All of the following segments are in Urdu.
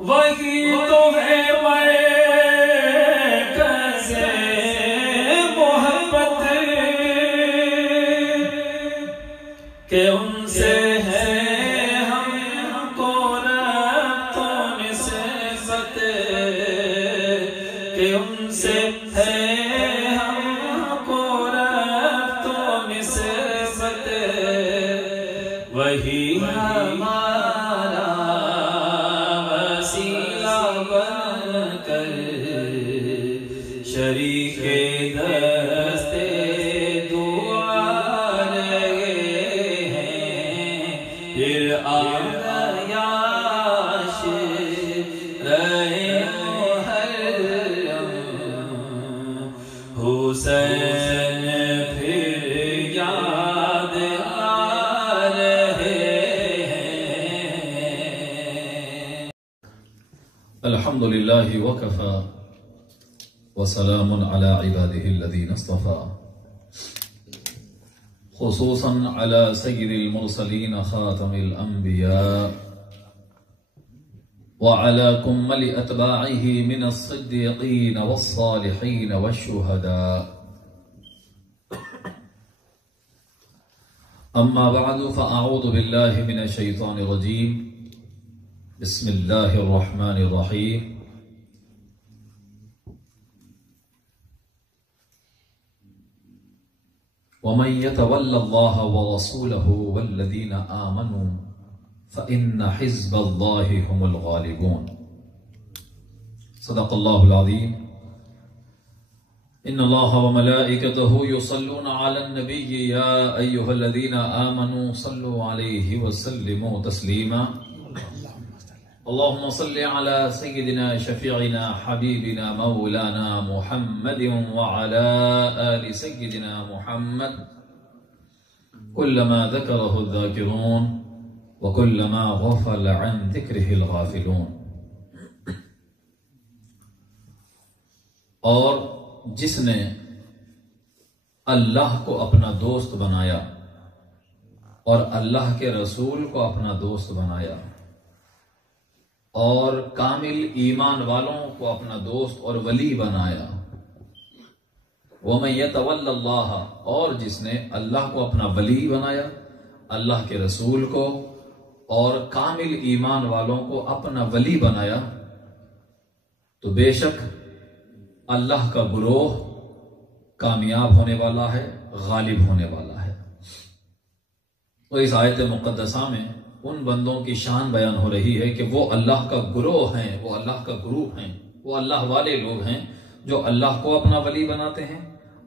وہی تو ہے مرکز محبت کہ ان سے ہے ہم کو ربط و نسبت، کہ ان سے ہے ہم کو ربط و نسبت، وہی ہمارا وسیلہ بن کر شریک دستے دعا رہے ہیں، پھر آیاش رہے محرم حسین پھر یاد آ رہے ہیں۔ الحمدللہ وکفا وسلام علی عباده الذین اصطفى، خصوصا على سید المرسلین خاتم الانبیاء وعلى كمل اتباعه من الصدیقین والصالحین والشہداء، اما بعد فاعوذ باللہ من الشیطان الرجیم، بسم اللہ الرحمن الرحیم۔ ومن يتول الله ورسوله والذين آمنوا فإن حزب الله هم الغالبون، صدق الله العظيم۔ إن الله وملائكته يصلون على النبي يا أيها الذين آمنوا صلوا عليه وسلموا تسليما، اللهم صل على سيدنا شفيعنا حبيبنا مولانا محمد وعلى آل سيدنا محمد كلما ذكره الذاكرون وكلما غفل عن ذكره الغافلون۔ اور جس نے اللہ کو اپنا دوست بنایا اور اللہ کے رسول کو اپنا دوست بنایا اور کامل ایمان والوں کو اپنا دوست اور ولی بنایا، وَمَن يَتَوَلَّ اللَّهَ، اور جس نے اللہ کو اپنا ولی بنایا، اللہ کے رسول کو اور کامل ایمان والوں کو اپنا ولی بنایا، تو بے شک اللہ کا گروہ کامیاب ہونے والا ہے، غالب ہونے والا ہے۔ تو اس آیت مقدسہ میں ان بندوں کی شان بیان ہو رہی ہے کہ وہ اللہ کا گروہ ہیں، وہ اللہ کا گروپ ہیں، وہ اللہ والے لوگ ہیں جو اللہ کو اپنا ولی بناتے ہیں،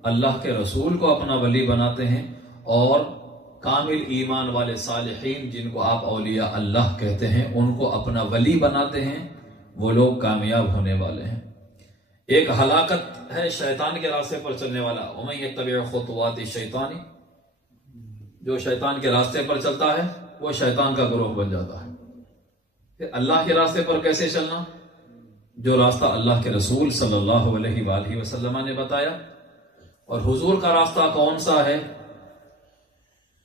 اللہ کے رسول کو اپنا ولی بناتے ہیں، اور کامل ایمان والے صالحین جن کو آپ اولیاء اللہ کہتے ہیں ان کو اپنا ولی بناتے ہیں، وہ لوگ کامیاب ہونے والے ہیں۔ ایک ہلاکت ہے شیطان کے راستے پر چلنے والا، وَمَن يَتَّبِعْ خُطُوَاتِ الشَّيْطَانِ، جو شیطان کے راستے پر چلتا ہے وہ شیطان کا گروہ بن جاتا ہے۔ کہ اللہ کے راستے پر کیسے چلنا؟ جو راستہ اللہ کے رسول صلی اللہ علیہ وآلہ وسلم نے بتایا، اور حضور کا راستہ کون سا ہے؟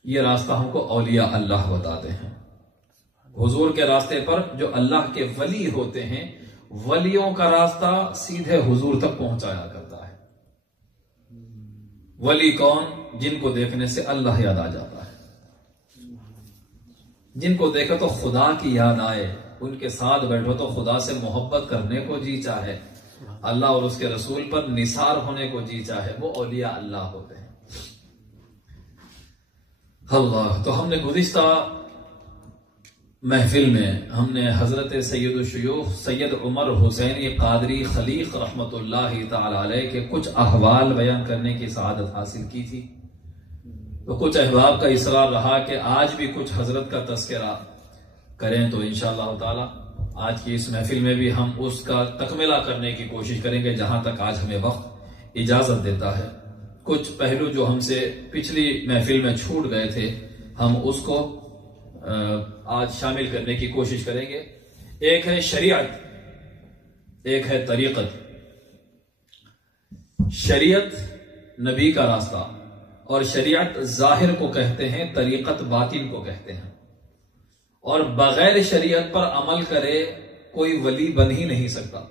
یہ راستہ ہم کو اولیاء اللہ بتاتے ہیں۔ حضور کے راستے پر جو اللہ کے ولی ہوتے ہیں، ولیوں کا راستہ سیدھے حضور تک پہنچایا کرتا ہے۔ ولی کون؟ جن کو دیکھنے سے اللہ یاد آ جاتا ہے، جن کو دیکھو تو خدا کی یاد آئے، ان کے ساتھ بیٹھو تو خدا سے محبت کرنے کو جی چاہے، اللہ اور اس کے رسول پر نثار ہونے کو جی چاہے، وہ اولیاء اللہ ہوتے ہیں۔ اللہ، تو ہم نے گزشتہ محفل میں ہم نے حضرت سید الشیوخ سید عمر حسینی قادری خلیق رحمت اللہ تعالی علیہ کے کچھ احوال بیان کرنے کی سعادت حاصل کی تھی، تو کچھ احباب کا اصرار رہا کہ آج بھی کچھ حضرت کا تذکرہ کریں، تو انشاءاللہ تعالی آج کی اس محفل میں بھی ہم اس کا تکملہ کرنے کی کوشش کریں گے جہاں تک آج ہمیں وقت اجازت دیتا ہے۔ کچھ پہلو جو ہم سے پچھلی محفل میں چھوٹ گئے تھے ہم اس کو آج شامل کرنے کی کوشش کریں گے۔ ایک ہے شریعت، ایک ہے طریقت۔ شریعت نبی کا راستہ، اور شریعت ظاہر کو کہتے ہیں، طریقت باطن کو کہتے ہیں، اور بغیر شریعت پر عمل کرے کوئی ولی بن ہی نہیں سکتا.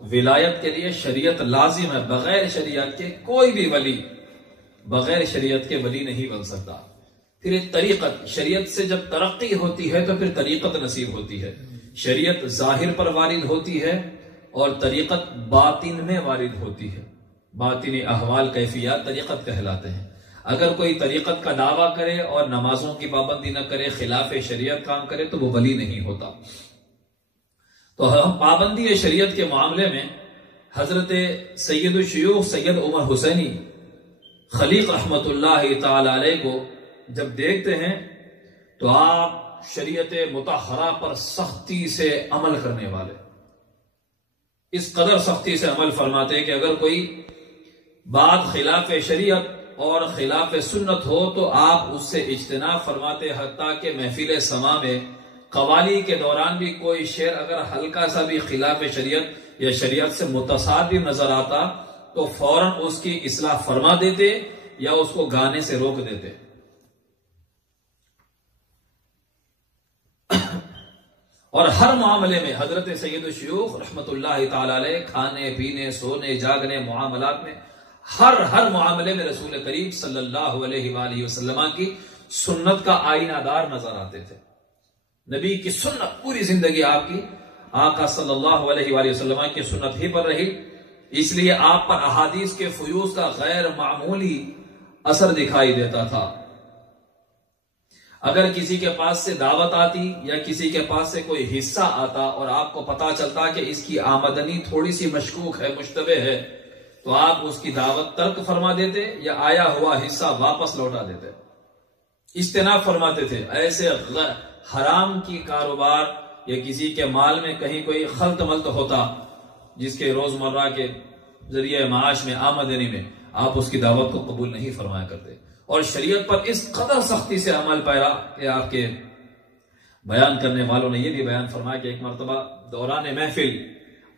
ولایت کے لیے شریعت لازم ہے. بغیر شریعت کے کوئی بھی ولی بغیر شریعت کے ولی نہیں بن سکتا. پھر ایک طریقت، شریعت سے جب ترقی ہوتی ہے تو پھر طریقت نصیب ہوتی ہے. شریعت ظاہر پر وارد ہوتی ہے اور طریقت باطن میں وارد ہوتی ہے. باطنی احوال کیفیات طریقت کہلاتے ہیں. اگر کوئی طریقت کا دعویٰ کرے اور نمازوں کی پابندی نہ کرے، خلاف شریعت کام کرے، تو وہ ولی نہیں ہوتا. تو ہم پابندی شریعت کے معاملے میں حضرت سید الشیوخ سید عمر حسینی خلیق رحمت اللہ تعالی علیہ کو جب دیکھتے ہیں تو آپ شریعت مطہرہ پر سختی سے عمل کرنے والے، اس قدر سختی سے عمل فرماتے ہیں کہ اگر کوئی بات خلاف شریعت اور خلاف سنت ہو تو آپ اس سے اجتناب فرماتے. حتیٰ کہ محفل سما میں قوالی کے دوران بھی کوئی شعر اگر ہلکا سا بھی خلاف شریعت یا شریعت سے متصادم بھی نظر آتا تو فوراً اس کی اصلاح فرما دیتے یا اس کو گانے سے روک دیتے. اور ہر معاملے میں حضرت سید الشیوخ رحمت اللہ تعالی علیہ کھانے پینے سونے جاگنے معاملات میں ہر معاملے میں رسول کریم صلی اللہ علیہ وآلہ وسلم کی سنت کا آئینہ دار نظر آتے تھے. نبی کی سنت پوری زندگی آپ کی آقا صلی اللہ علیہ وآلہ وسلم کی سنت ہی پر رہی. اس لیے آپ پر احادیث کے فیوض کا غیر معمولی اثر دکھائی دیتا تھا. اگر کسی کے پاس سے دعوت آتی یا کسی کے پاس سے کوئی حصہ آتا اور آپ کو پتا چلتا کہ اس کی آمدنی تھوڑی سی مشکوک ہے، مشتبہ ہے، تو آپ اس کی دعوت ترک فرما دیتے یا آیا ہوا حصہ واپس لوٹا دیتے، اجتناب فرماتے تھے. ایسے حرام کی کاروبار یا کسی کے مال میں کہیں کوئی خلط ملط ہوتا جس کے روزمرہ کے ذریعے معاش میں آمدنی میں، آپ اس کی دعوت کو قبول نہیں فرمایا کرتے. اور شریعت پر اس قدر سختی سے عمل پایا کہ آپ کے بیان کرنے والوں نے یہ بھی بیان فرمایا کہ ایک مرتبہ دوران محفل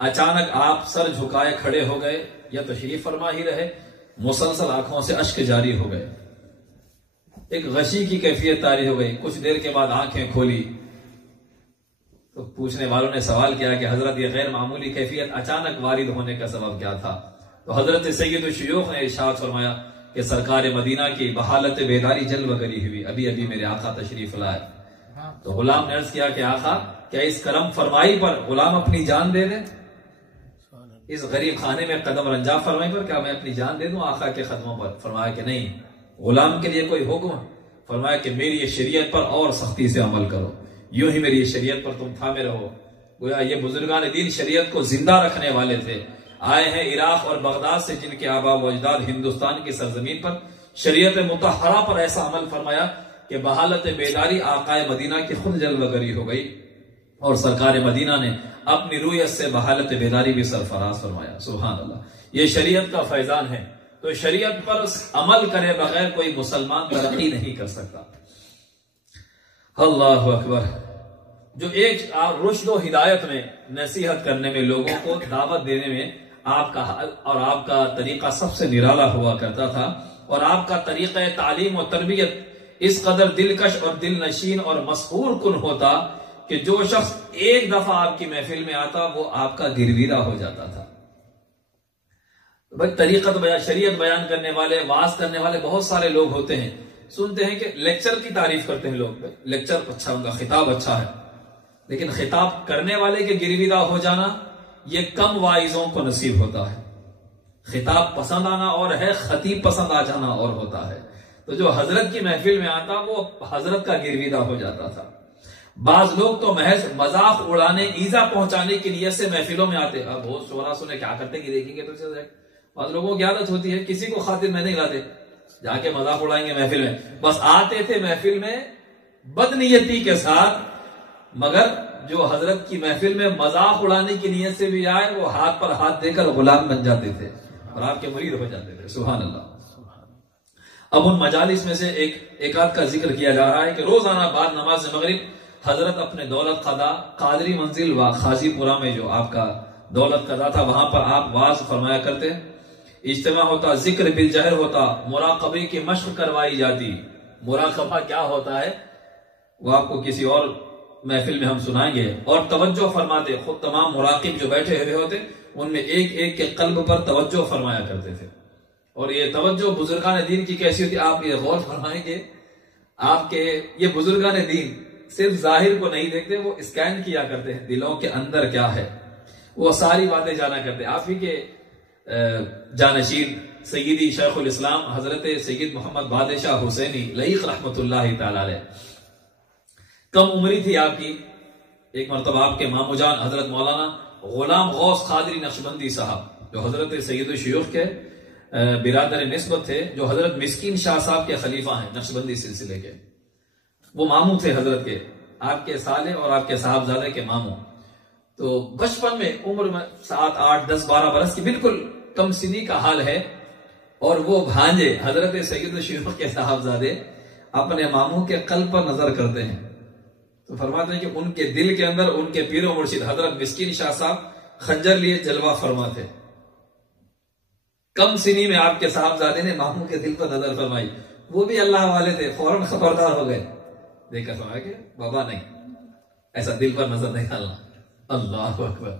اچانک آپ سر جھکائے کھڑے ہو گئے یا تشریف فرما ہی رہے، مسلسل آنکھوں سے اشک جاری ہو گئے، ایک غشی کی کیفیت طاری ہو گئی. کچھ دیر کے بعد آنکھیں کھولی تو پوچھنے والوں نے سوال کیا کہ حضرت یہ غیر معمولی کیفیت اچانک وارد ہونے کا سبب کیا تھا؟ تو حضرت سید الشیوخ نے ارشاد فرمایا کہ سرکار مدینہ کی بحالت بیداری جلوہ گری ہوئی، ابھی میرے آقا تشریف لائے. تو غلام نے عرض کیا کہ آقا کیا اس کرم فرمائی پر غلام اپنی جان دے دے؟ اس غریب خانے میں قدم رنجا فرمائی پر کیا میں اپنی جان دے دوں آقا کے قدموں پر؟ فرمایا کہ نہیں. غلام کے لیے کوئی حکم؟ فرمایا کہ میری یہ شریعت پر اور سختی سے عمل کرو، یوں ہی میری یہ شریعت پر تم تھامے رہو. گویا یہ بزرگان دین شریعت کو زندہ رکھنے والے تھے، آئے ہیں عراق اور بغداد سے جن کے آباء و اجداد ہندوستان کی سرزمین پر شریعت مطہرہ پر ایسا عمل فرمایا کہ بحالت بیداری آقا مدینہ کی خود جلوہ گری ہو گئی اور سرکار مدینہ نے اپنی رویت سے بحالت بیداری بھی سرفراز فرمایا. سبحان اللہ، یہ شریعت کا فیضان ہے. تو شریعت پر عمل کرے بغیر کوئی مسلمان ترقی نہیں کر سکتا. اللہ اکبر. جو ایک رشد و ہدایت میں، نصیحت کرنے میں، لوگوں کو دعوت دینے میں آپ کا حل اور آپ کا طریقہ سب سے نرالا ہوا کرتا تھا، اور آپ کا طریقہ تعلیم و تربیت اس قدر دلکش اور دل نشین اور مسحور کن ہوتا کہ جو شخص ایک دفعہ آپ کی محفل میں آتا وہ آپ کا گرویدہ ہو جاتا تھا. طریقت بیان، شریعت بیان کرنے والے، واعظ کرنے والے بہت سارے لوگ ہوتے ہیں. سنتے ہیں کہ لیکچر کی تعریف کرتے ہیں لوگ، لیکچر اچھا، ان کا خطاب اچھا ہے، لیکن خطاب کرنے والے کے گرویدہ ہو جانا یہ کم واعظوں کو نصیب ہوتا ہے. خطاب پسند آنا اور ہے، خطیب پسند آ جانا اور ہوتا ہے. تو جو حضرت کی محفل میں آتا وہ حضرت کا گرویدہ ہو جاتا تھا. بعض لوگ تو محض مذاق اڑانے، ایذا پہنچانے کی نیت سے محفلوں میں آتے. اب بہت شورا سنے کیا کرتے کہ دیکھیں گے تو چل جائے. بعض لوگوں کی عادت ہوتی ہے کسی کو خاطر میں نہیں لاتے، جا کے مذاق اڑائیں گے محفل میں. بس آتے تھے محفل میں بد نیتی کے ساتھ، مگر جو حضرت کی محفل میں مذاق اڑانے کی نیت سے بھی آئے وہ ہاتھ پر ہاتھ دے کر غلام بن جاتے تھے اور آپ کے مرید ہو جاتے تھے. سبحان اللہ. اب ان مجالس میں سے ایک آدھ کا ذکر کیا جا رہا ہے کہ روزانہ بعد نماز مغرب حضرت اپنے دولت قضا قادری منزل و خاجی پورہ میں جو آپ کا دولت قضا تھا وہاں پر آپ واعظ فرمایا کرتے. اجتماع ہوتا، ذکر بالجہر ہوتا، مراقبے کی مشق کروائی جاتی. مراقبہ کیا ہوتا ہے وہ آپ کو کسی اور محفل میں ہم سنائیں گے. اور توجہ فرماتے، خود تمام مراقب جو بیٹھے ہوئے ہوتے ان میں ایک ایک کے قلب پر توجہ فرمایا کرتے تھے. اور یہ توجہ بزرگان دین کی کیسی ہوتی، آپ یہ غور فرمائیں گے، آپ کے یہ بزرگان دین صرف ظاہر کو نہیں دیکھتے، وہ اسکین کیا کرتے ہیں دلوں کے اندر کیا ہے، وہ ساری باتیں جانا کرتے ہیں. آپ ہی کے جانشین سیدی شیخ الاسلام حضرت سید محمد بادشاہ حسینی لعیق رحمت اللہ تعالی علیہ، کم عمری تھی آپ کی. ایک مرتبہ آپ کے مامو جان حضرت مولانا غلام غوث قادری نقشبندی صاحب جو حضرت سید الشیوخ کے برادر نسبت تھے، جو حضرت مسکین شاہ صاحب کے خلیفہ ہیں نقشبندی سلسلے کے، وہ مامو تھے حضرت کے، آپ کے سالے اور آپ کے صاحبزادے کے مامو. تو بچپن میں عمر میں 7 8 10 12 برس کی بالکل کم سنی کا حال ہے، اور وہ بھانجے حضرت سید الشیوخ کے صاحبزادے اپنے ماموں کے قلب پر نظر کرتے ہیں. تو فرماتے ہیں کہ ان کے دل کے اندر ان کے پیر و مرشد حضرت مسکین شاہ صاحب خنجر لیے جلوہ فرماتے. کم سنی میں آپ کے صاحبزادے نے ماموں کے دل پر نظر فرمائی. وہ بھی اللہ والے تھے، فوراً خبردار ہو گئے. دیکھ کر فرمایا کہ بابا نہیں، ایسا دل پر نظر نہیں ڈالنا. اللہ اکبر،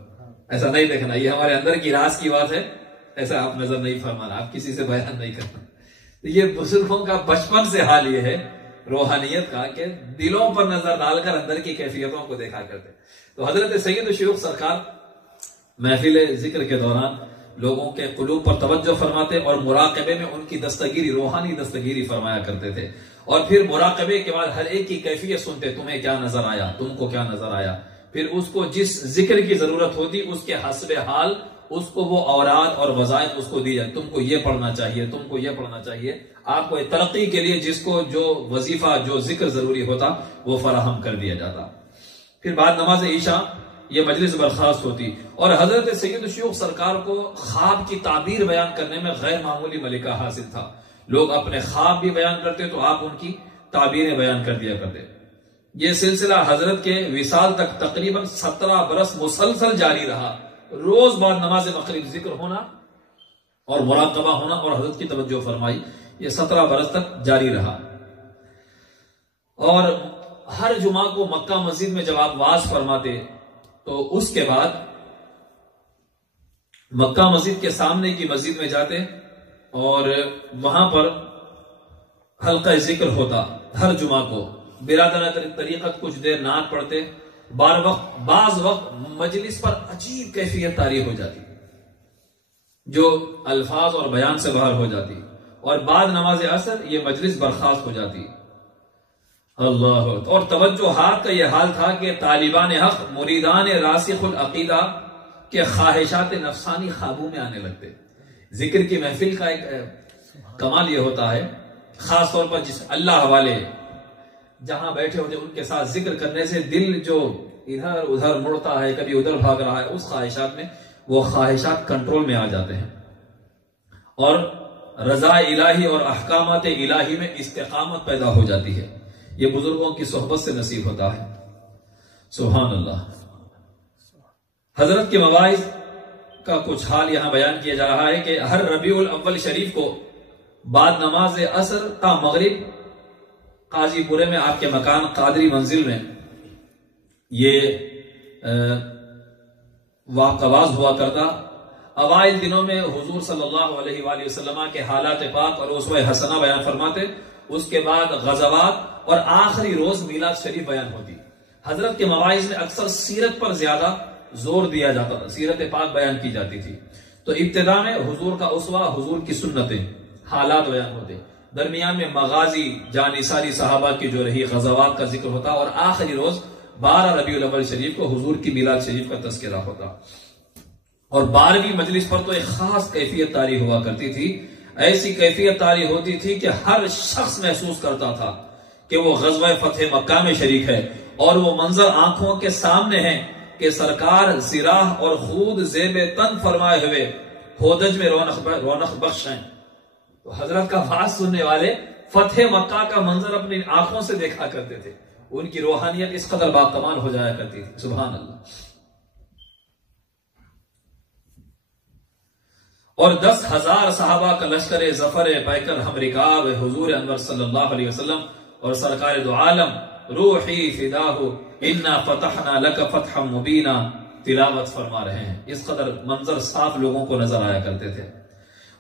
ایسا نہیں دیکھنا، یہ ہمارے اندر کی راز کی بات ہے، ایسا آپ نظر نہیں فرمانا، آپ کسی سے بیان نہیں کرنا. یہ بزرگوں کا بچپن سے حال یہ ہے روحانیت کا کہ دلوں پر نظر ڈال کر اندر کی کیفیتوں کو دیکھا کرتے. تو حضرت سید الشیوخ سرکار محفل ذکر کے دوران لوگوں کے قلوب پر توجہ فرماتے اور مراقبے میں ان کی دستگیری، روحانی دستگیری فرمایا کرتے تھے. اور پھر مراقبے کے بعد ہر ایک کی کیفیت سنتے، تمہیں کیا نظر آیا، تم کو کیا نظر آیا. پھر اس کو جس ذکر کی ضرورت ہوتی اس کے حسب حال اس کو وہ اوراد اور وظائف اس کو دی جائے. تم کو یہ پڑھنا چاہیے، تم کو یہ پڑھنا چاہیے. آپ کو ترقی کے لیے جس کو جو وظیفہ جو ذکر ضروری ہوتا وہ فراہم کر دیا جاتا. پھر بعد نماز عشاء یہ مجلس برخاست ہوتی. اور حضرت سید الشیوخ سرکار کو خواب کی تعبیر بیان کرنے میں غیر معمولی ملکہ حاصل تھا. لوگ اپنے خواب بھی بیان کرتے تو آپ ان کی تعبیریں بیان کر دیا کرتے. یہ سلسلہ حضرت کے وصال تک تقریباً 17 برس مسلسل جاری رہا. روز بعد نماز مغرب ذکر ہونا اور مراقبہ ہونا اور حضرت کی توجہ فرمائی، یہ 17 برس تک جاری رہا. اور ہر جمعہ کو مکہ مسجد میں جب آپ واز فرماتے تو اس کے بعد مکہ مسجد کے سامنے کی مسجد میں جاتے اور وہاں پر حلقہ ذکر ہوتا. ہر جمعہ کو برادران طریقت کچھ دیر نعت پڑھتے. بعض وقت مجلس پر عجیب کیفیت طاری ہو جاتی جو الفاظ اور بیان سے باہر ہو جاتی. اور بعد نماز عصر یہ مجلس برخاست ہو جاتی. اللہ. اور توجہات کا یہ حال تھا کہ طالبان حق، مریدان راسخ العقیدہ کے خواہشات نفسانی قابو میں آنے لگتے. ذکر کی محفل کا ایک کمال یہ ہوتا ہے، خاص طور پر جس اللہ والے جہاں بیٹھے ہوتے ان کے ساتھ ذکر کرنے سے دل جو ادھر ادھر مڑتا ہے، کبھی ادھر بھاگ رہا ہے، اس خواہشات میں وہ خواہشات کنٹرول میں آ جاتے ہیں اور رضا الہی اور احکامات الہی میں استقامت پیدا ہو جاتی ہے. یہ بزرگوں کی صحبت سے نصیب ہوتا ہے. سبحان اللہ. حضرت کے مواعظ کا کچھ حال یہاں بیان کیا جا رہا ہے کہ ہر ربیع الاول شریف کو بعد نماز عصر تا مغرب قاضی پورے میں آپ کے مکان قادری منزل میں یہ واقعواز ہوا کرتا. اوائل دنوں میں حضور صلی اللہ علیہ وآلہ وسلم کے حالات پاک اور اسوہ حسنہ بیان فرماتے. اس کے بعد غزوات اور آخری روز میلاد شریف بیان ہوتی. حضرت کے مواعظ میں اکثر سیرت پر زیادہ زور دیا جاتا تھا، سیرت پاک بیان کی جاتی تھی. تو ابتدا میں حضور کا اسوہ، حضور کی سنتیں، حالات بیان ہوتے. درمیان میں مغازی جانثاری صحابہ کی جو رہی غزوات کا ذکر ہوتا اور آخری روز 12 ربیع الاول شریف کو حضور کی میلاد شریف کا تذکرہ ہوتا. اور 12ویں مجلس پر تو ایک خاص کیفیت طاری ہوا کرتی تھی. ایسی کیفیت طاری ہوتی تھی کہ ہر شخص محسوس کرتا تھا کہ وہ غزوہ فتح مکہ میں شریک ہے اور وہ منظر آنکھوں کے سامنے ہے کہ سرکار زراح اور خود زیب تن فرمائے ہوئے ہودج میں رونق بخش ہیں. تو حضرت کا واعظ سننے والے فتح مکہ کا منظر اپنی آنکھوں سے دیکھا کرتے تھے. ان کی روحانیت اس قدر باکمال ہو جایا کرتی تھی. سبحان اللہ. اور 10,000 صحابہ کا لشکر ظفر پیکر ہم رکاب حضور انور صلی اللہ علیہ وسلم اور سرکار دو عالم روحی فداہ انا فتحنا لک فتحا مبینا تلاوت فرما رہے ہیں. اس قدر منظر صاف لوگوں کو نظر آیا کرتے تھے.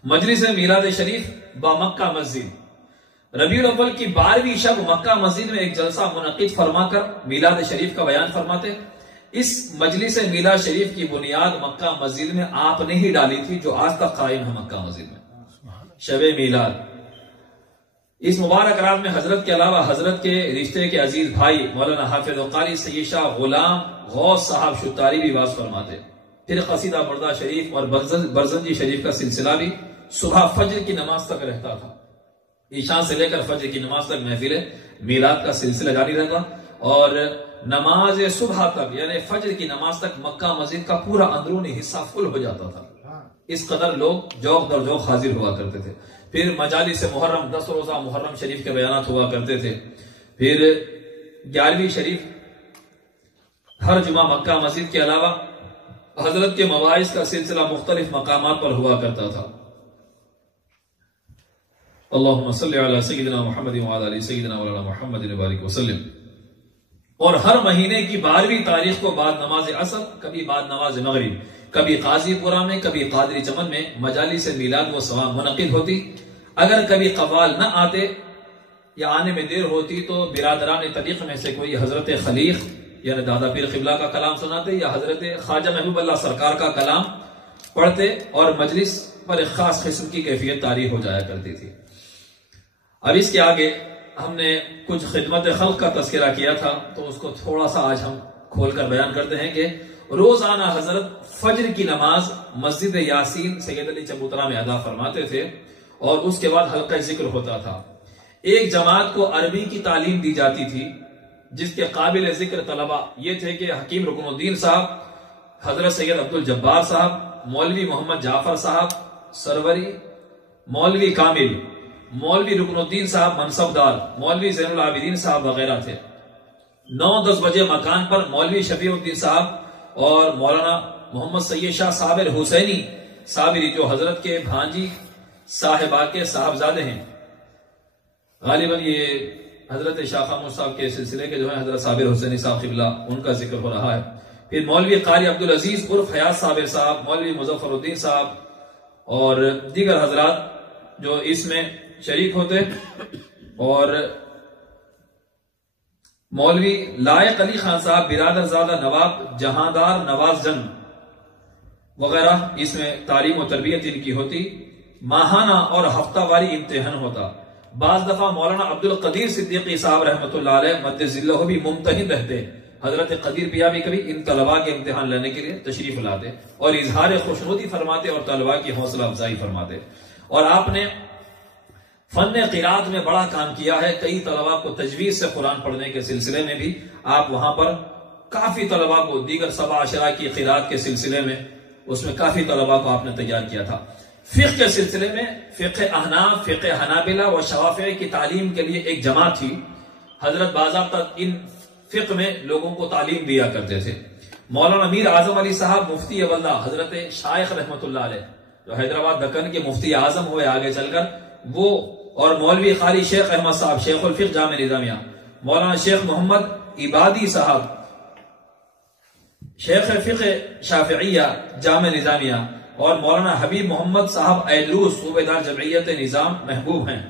مجلس میلاد شریف با مکہ مسجد، ربیع الاول کی 12ویں شب مکہ مسجد میں ایک جلسہ منعقد فرما کر میلاد شریف کا بیان فرماتے. اس مجلس میلاد شریف کی بنیاد مکہ مسجد میں آپ نے ہی ڈالی تھی، جو آج تک قائم ہے مکہ مسجد میں. شب میلاد، اس مبارک رات میں حضرت کے علاوہ حضرت کے رشتے کے عزیز بھائی مولانا حافظ و قاری سید شاہ غلام غوث صاحب شتاری بھی واز فرماتے. پھر قصیدہ بردہ شریف اور برزنجی شریف کا سلسلہ بھی صبح فجر کی نماز تک رہتا تھا. عشاء سے لے کر فجر کی نماز تک محفل میلاد کا سلسلہ جاری رہتا، اور نماز صبح تک یعنی فجر کی نماز تک مکہ مسجد کا پورا اندرونی حصہ فل ہو جاتا تھا. اس قدر لوگ جوق در جوق حاضر ہوا کرتے تھے. پھر مجالس محرم 10 روزہ محرم شریف کے بیانات ہوا کرتے تھے. پھر 11ویں شریف ہر جمعہ مکہ مسجد کے علاوہ حضرت کے مواعظ کا سلسلہ مختلف مقامات پر ہوا کرتا تھا. اللہم صلی علی سیدنا محمد وعلی آل سیدنا مولانا محمد وبارک وسلم. اور ہر مہینے کی 12ویں تاریخ کو بعد نماز عصر، کبھی بعد نماز مغرب، کبھی قاضی پورہ میں، کبھی قادری چمن میں مجالس میلاد و ثواب منعقد ہوتی. اگر کبھی قوال نہ آتے یا آنے میں دیر ہوتی تو برادران طریق میں سے کوئی حضرت خلیق یعنی دادا پیر قبلہ کا کلام سناتے یا حضرت خواجہ محبوب اللہ سرکار کا کلام پڑھتے، اور مجلس پر ایک خاص قسم کی کیفیت طاری ہو جایا کرتی تھی. اب اس کے آگے ہم نے کچھ خدمت خلق کا تذکرہ کیا تھا، تو اس کو تھوڑا سا آج ہم کھول کر بیان کرتے ہیں کہ روزانہ حضرت فجر کی نماز مسجد یاسین سید علی چبوترا میں ادا فرماتے تھے، اور اس کے بعد حلقہ ذکر ہوتا تھا. ایک جماعت کو عربی کی تعلیم دی جاتی تھی، جس کے قابل ذکر طلبہ یہ تھے کہ حکیم رکن الدین صاحب، حضرت سید عبد الجبار صاحب، مولوی محمد جعفر صاحب سروری، مولوی کامل، مولوی رکن الدین صاحب منصبدار، مولوی زین العابدین صاحب وغیرہ تھے. 9-10 بجے مکان پر مولوی شفیع الدین صاحب اور مولانا محمد سید شاہ صابر حسینی صابری، جو حضرت کے بھانجی صاحبہ کے صاحبزادے ہیں، غالباً یہ حضرت شاہ خاموش صاحب کے سلسلے کے جو ہیں حضرت صابر حسینی صاحب قبلہ، ان کا ذکر ہو رہا ہے. پھر مولوی قاری عبدالعزیز عرف حیات صابر صاحب، مولوی مظفر الدین صاحب اور دیگر حضرات جو اس میں شریک ہوتے، اور مولوی لائق علی خان صاحب برادر زادہ نواب جہاندار نواز جنگ وغیرہ اس میں تعلیم و تربیت ان کی ہوتی. ماہانہ اور ہفتہ واری امتحان ہوتا. بعض دفعہ مولانا عبد القدیر صدیقی صاحب رحمۃ اللہ علیہ مد ذلہ بھی ممتحن رہتے. حضرت قدیر پیا بھی کبھی ان طلباء کے امتحان لینے کے لیے تشریف لاتے اور اظہار خوشنودی فرماتے اور طلباء کی حوصلہ افزائی فرماتے. اور آپ نے فن قرات میں بڑا کام کیا ہے. کئی طلباء کو تجوید سے قرآن پڑھنے کے سلسلے میں بھی آپ وہاں پر کافی طلباء کو، دیگر سبع عشرہ کی قرات کے سلسلے میں اس میں کافی طلباء کو آپ نے تیار کیا تھا. فقہ کے سلسلے میں فقہ احناف، فقہ حنابلہ و شوافع کی تعلیم کے لیے ایک جماعت تھی. حضرت باضابطہ ان فقہ میں لوگوں کو تعلیم دیا کرتے تھے. مولانا میر اعظم علی صاحب مفتی واللہ حضرت شائخ رحمۃ اللہ علیہ جو حیدرآباد دکن کے مفتی اعظم ہوئے آگے چل کر، وہ اور مولوی قاری شیخ احمد صاحب شیخ الفقہ جامع نظامیہ، مولانا شیخ محمد عبادی صاحب شیخ فقہ شافعیہ جامع نظامیہ، اور مولانا حبیب محمد صاحب ایدروس صوبیدار جمعیت نظام محبوب ہیں.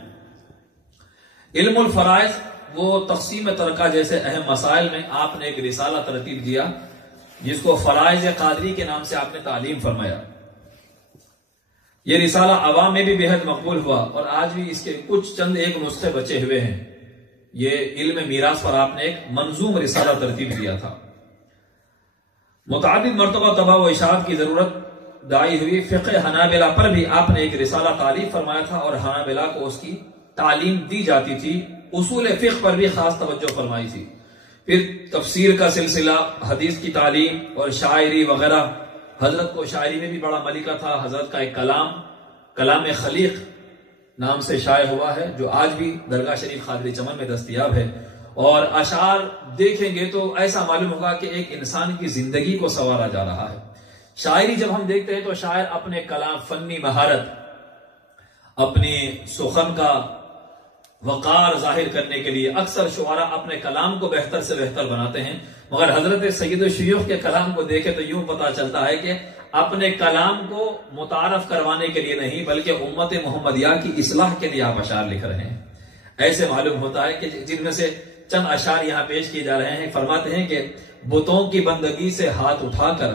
علم الفرائض وہ تقسیم ترکہ جیسے اہم مسائل میں آپ نے ایک رسالہ ترتیب دیا جس کو فرائض قادری کے نام سے آپ نے تعلیم فرمایا. یہ رسالہ عوام میں بھی بہت مقبول ہوا اور آج بھی اس کے کچھ چند ایک نسخے بچے ہوئے ہیں. یہ علم میراث پر آپ نے ایک منظوم رسالہ ترتیب دیا تھا. متعدد مرتبہ طبع و اشاعت کی ضرورت دائی ہوئی. فقہ حنابلہ پر بھی آپ نے ایک رسالہ تعلیف فرمایا تھا اور حنابلہ کو اس کی تعلیم دی جاتی تھی. اصول فقہ پر بھی خاص توجہ فرمائی تھی. پھر تفسیر کا سلسلہ، حدیث کی تعلیم اور شاعری وغیرہ. حضرت کو شاعری میں بھی بڑا ملکہ تھا. حضرت کا ایک کلام خلیق نام سے شائع ہوا ہے جو آج بھی درگاہ شریف قادری چمن میں دستیاب ہے. اور اشعار دیکھیں گے تو ایسا معلوم ہوگا کہ ایک انسان کی زندگی کو سنوارا جا رہا ہے. شاعری جب ہم دیکھتے ہیں تو شاعر اپنے کلام، فنی مہارت، اپنی سخن کا وقار ظاہر کرنے کے لیے اکثر شعراء اپنے کلام کو بہتر سے بہتر بناتے ہیں، مگر حضرت سید الشیوخ کے کلام کو دیکھے تو یوں پتا چلتا ہے کہ اپنے کلام کو متعارف کروانے کے لیے نہیں بلکہ امت محمدیہ کی اصلاح کے لیے آپ اشعار لکھ رہے ہیں۔ ایسے معلوم ہوتا ہے کہ جن میں سے چند اشعار یہاں پیش کیے جا رہے ہیں، فرماتے ہیں کہ بتوں کی بندگی سے ہاتھ اٹھا کر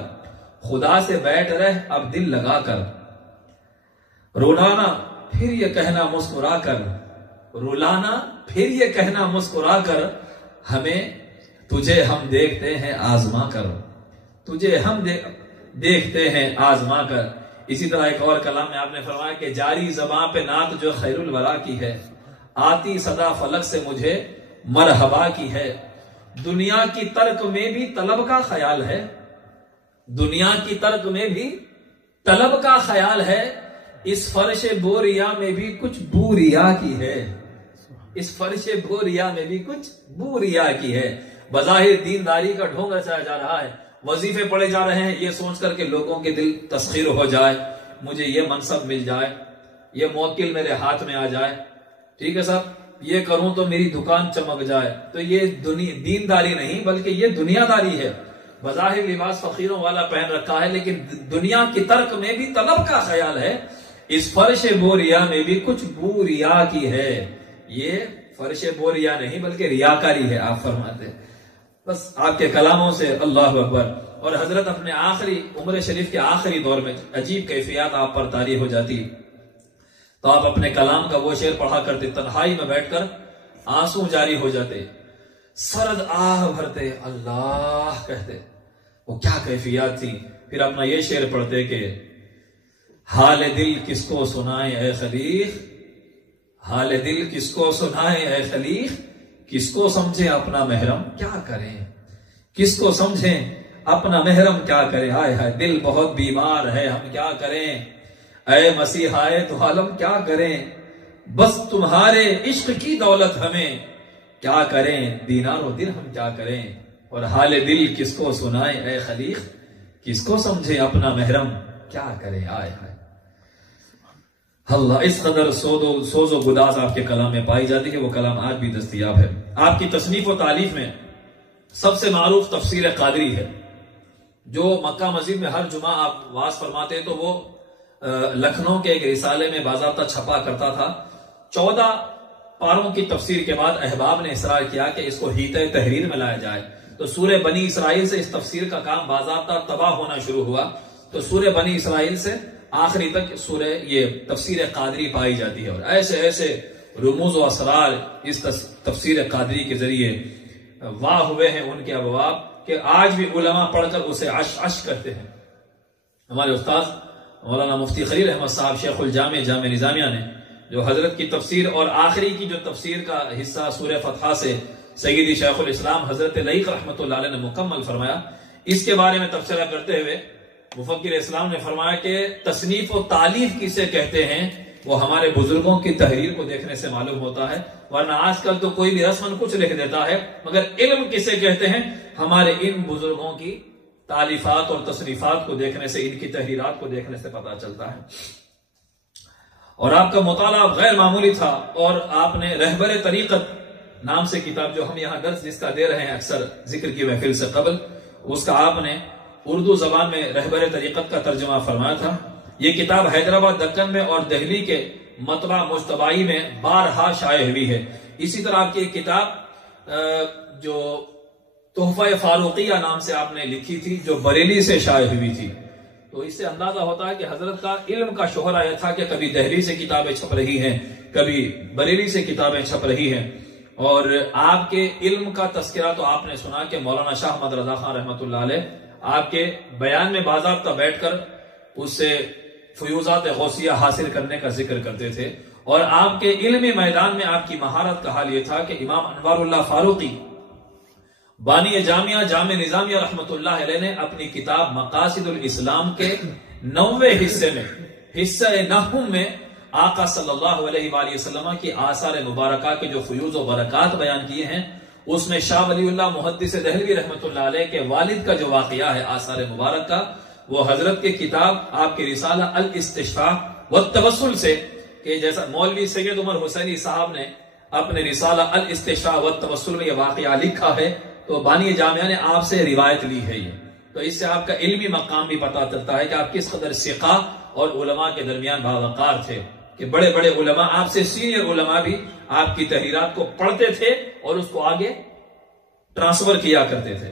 خدا سے بیٹھ رہ اب دل لگا کر، رولانا پھر یہ کہنا مسکرا کر، رولانا پھر یہ کہنا مسکرا کر، ہمیں تجھے ہم دیکھتے ہیں آزما کر، تجھے ہم دیکھتے ہیں آزما کر۔ اسی طرح ایک اور کلام میں آپ نے فرمایا کہ جاری زباں پہ نعت جو خیر الورا کی ہے، آتی صدا فلک سے مجھے مرحبا کی ہے، دنیا کی ترک میں بھی طلب کا خیال ہے، دنیا کی ترک میں بھی طلب کا خیال ہے، اس فرش بوریا میں بھی کچھ بوریا کی ہے، اس فرش بوریا میں بھی کچھ بوریا کی ہے۔ بظاہر دینداری کا ڈھونگ رچایا جا رہا ہے، وظیفے پڑھے جا رہے ہیں یہ سوچ کر کے لوگوں کے دل تسخیر ہو جائے، مجھے یہ منصب مل جائے، یہ موکل میرے ہاتھ میں آ جائے، ٹھیک ہے صاحب، یہ کروں تو میری دکان چمک جائے، تو یہ دینداری نہیں بلکہ یہ دنیا داری ہے۔ بظاہر لباس فقیروں والا پہن رکھا ہے لیکن دنیا کی ترک میں بھی طلب کا خیال ہے، اس فرش بوریا میں بھی کچھ بوریا کی ہے۔ یہ فرش بوریا نہیں بلکہ ریاکاری ہے، آپ فرماتے ہیں۔ بس آپ کے کلاموں سے اللہ اکبر۔ اور حضرت اپنے آخری عمر شریف کے آخری دور میں عجیب کیفیات آپ پر طاری ہو جاتی، تو آپ اپنے کلام کا وہ شعر پڑھا کرتے، تنہائی میں بیٹھ کر آنسو جاری ہو جاتے، سرد آہ بھرتے، اللہ کہتے، وہ کیا کیفیات تھی۔ پھر اپنا یہ شعر پڑھتے کہ حال دل کس کو سنائیں اے خلیق، حال دل کس کو سنائیں اے خلیق، کس کو سمجھیں اپنا محرم کیا کریں، کس کو سمجھیں اپنا محرم کیا کریں، ہائے ہائے دل بہت بیمار ہے ہم کیا کریں، اے مسیحائے تو عالم کیا کریں، بس تمہارے عشق کی دولت ہمیں کیا کریں، دینار و درہم کیا کریں، اور حال دل کس کو سنائیں اے خلیق، کس کو سمجھیں اپنا محرم کیا کریں، آئے ہائے اللہ۔ اس قدر سوز و گداز آپ کے کلام میں پائی جاتی ہے، وہ کلام آج بھی دستیاب ہے۔ آپ کی تصنیف و تالیف میں سب سے معروف تفسیر قادری ہے، جو مکہ مسجد میں ہر جمعہ آپ واز فرماتے ہیں، تو وہ لکھنؤ کے ایک رسالے میں باضابطہ چھپا کرتا تھا۔ 14 پاروں کی تفسیر کے بعد احباب نے اصرار کیا کہ اس کو حیطۂ تحریر میں لایا جائے، تو سورہ بنی اسرائیل سے اس تفسیر کا کام باضابطہ تباہ ہونا شروع ہوا، تو سورہ بنی اسرائیل سے آخری تک سورہ یہ تفسیر قادری پائی جاتی ہے، اور ایسے ایسے رموز و اسرار اس تفسیر قادری کے ذریعے واہ ہوئے ہیں ان کے ابواب کہ آج بھی علماء پڑھ کر اسے عش عش کرتے ہیں۔ ہمارے استاد مولانا مفتی خلیل احمد صاحب شیخ الجامع جامع نظامیہ نے جو حضرت کی تفسیر اور آخری کی جو تفسیر کا حصہ سورہ فتحہ سے سیدی شیخ الاسلام حضرت لئیق رحمۃ اللہ علیہ نے مکمل فرمایا، اس کے بارے میں تبصرہ کرتے ہوئے مفکر اسلام نے فرمایا کہ تصنیف و تالیف کسے کہتے ہیں وہ ہمارے بزرگوں کی تحریر کو دیکھنے سے معلوم ہوتا ہے، ورنہ آج کل تو کوئی بھی رسماً کچھ لکھ دیتا ہے، مگر علم کسے کہتے ہیں ہمارے ان بزرگوں کی تالیفات اور تصنیفات کو دیکھنے سے، ان کی تحریرات کو دیکھنے سے پتہ چلتا ہے۔ اور آپ کا مطالعہ غیر معمولی تھا، اور آپ نے رہبر طریقت نام سے کتاب جو ہم یہاں درس جس کا دے رہے ہیں اکثر ذکر کی محفل سے قبل، اس کا آپ نے اردو زبان میں رہبر طریقت کا ترجمہ فرمایا تھا۔ یہ کتاب حیدرآباد دکن میں اور دہلی کے مطبع مجتبائی میں بارہا شائع ہوئی ہے۔ اسی طرح آپ کی ایک کتاب جو تحفہ فاروقیہ نام سے آپ نے لکھی تھی جو بریلی سے شائع ہوئی تھی، تو اس سے اندازہ ہوتا ہے کہ حضرت کا علم کا شہرہ یہ تھا کہ کبھی دہلی سے کتابیں چھپ رہی ہیں، کبھی بریلی سے کتابیں چھپ رہی ہیں۔ اور آپ کے علم کا تذکرہ تو آپ نے سنا کہ مولانا شاہ احمد رضا خان رحمۃ اللہ علیہ آپ کے بیان میں باضابطہ بیٹھ کر اس سے فیوزات غوثیہ حاصل کرنے کا ذکر کرتے تھے، اور آپ کے علمی میدان میں آپ کی مہارت کا حال یہ تھا کہ امام انوار اللہ فاروقی بانی جامعہ جامع نظامیہ رحمۃ اللہ علیہ نے اپنی کتاب مقاصد الاسلام کے 9ویں حصے میں حصہ 9 میں آقا صلی اللہ علیہ وآلہ وسلم کی آثار مبارکہ کے جو فیوز و برکات بیان کیے ہیں، اس میں شاہ ولی اللہ محدث دہلوی رحمۃ اللہ علیہ کے والد کا جو واقعہ ہے آثار مبارک کا، وہ حضرت کے کتاب آپ کے رسالہ الاستشفاء والتوسل سے، کہ جیسا مولوی سید عمر حسینی صاحب نے اپنے رسالہ الاستشفاء والتوسل میں یہ واقعہ لکھا ہے، تو بانی جامعہ نے آپ سے روایت لی ہے یہ، تو اس سے آپ کا علمی مقام بھی پتہ چلتا ہے کہ آپ کس قدر ثقہ اور علماء کے درمیان باوقار تھے، کہ بڑے بڑے علماء، آپ سے سینئر علماء بھی آپ کی تحریرات کو پڑھتے تھے اور اس کو آگے ٹرانسفر کیا کرتے تھے۔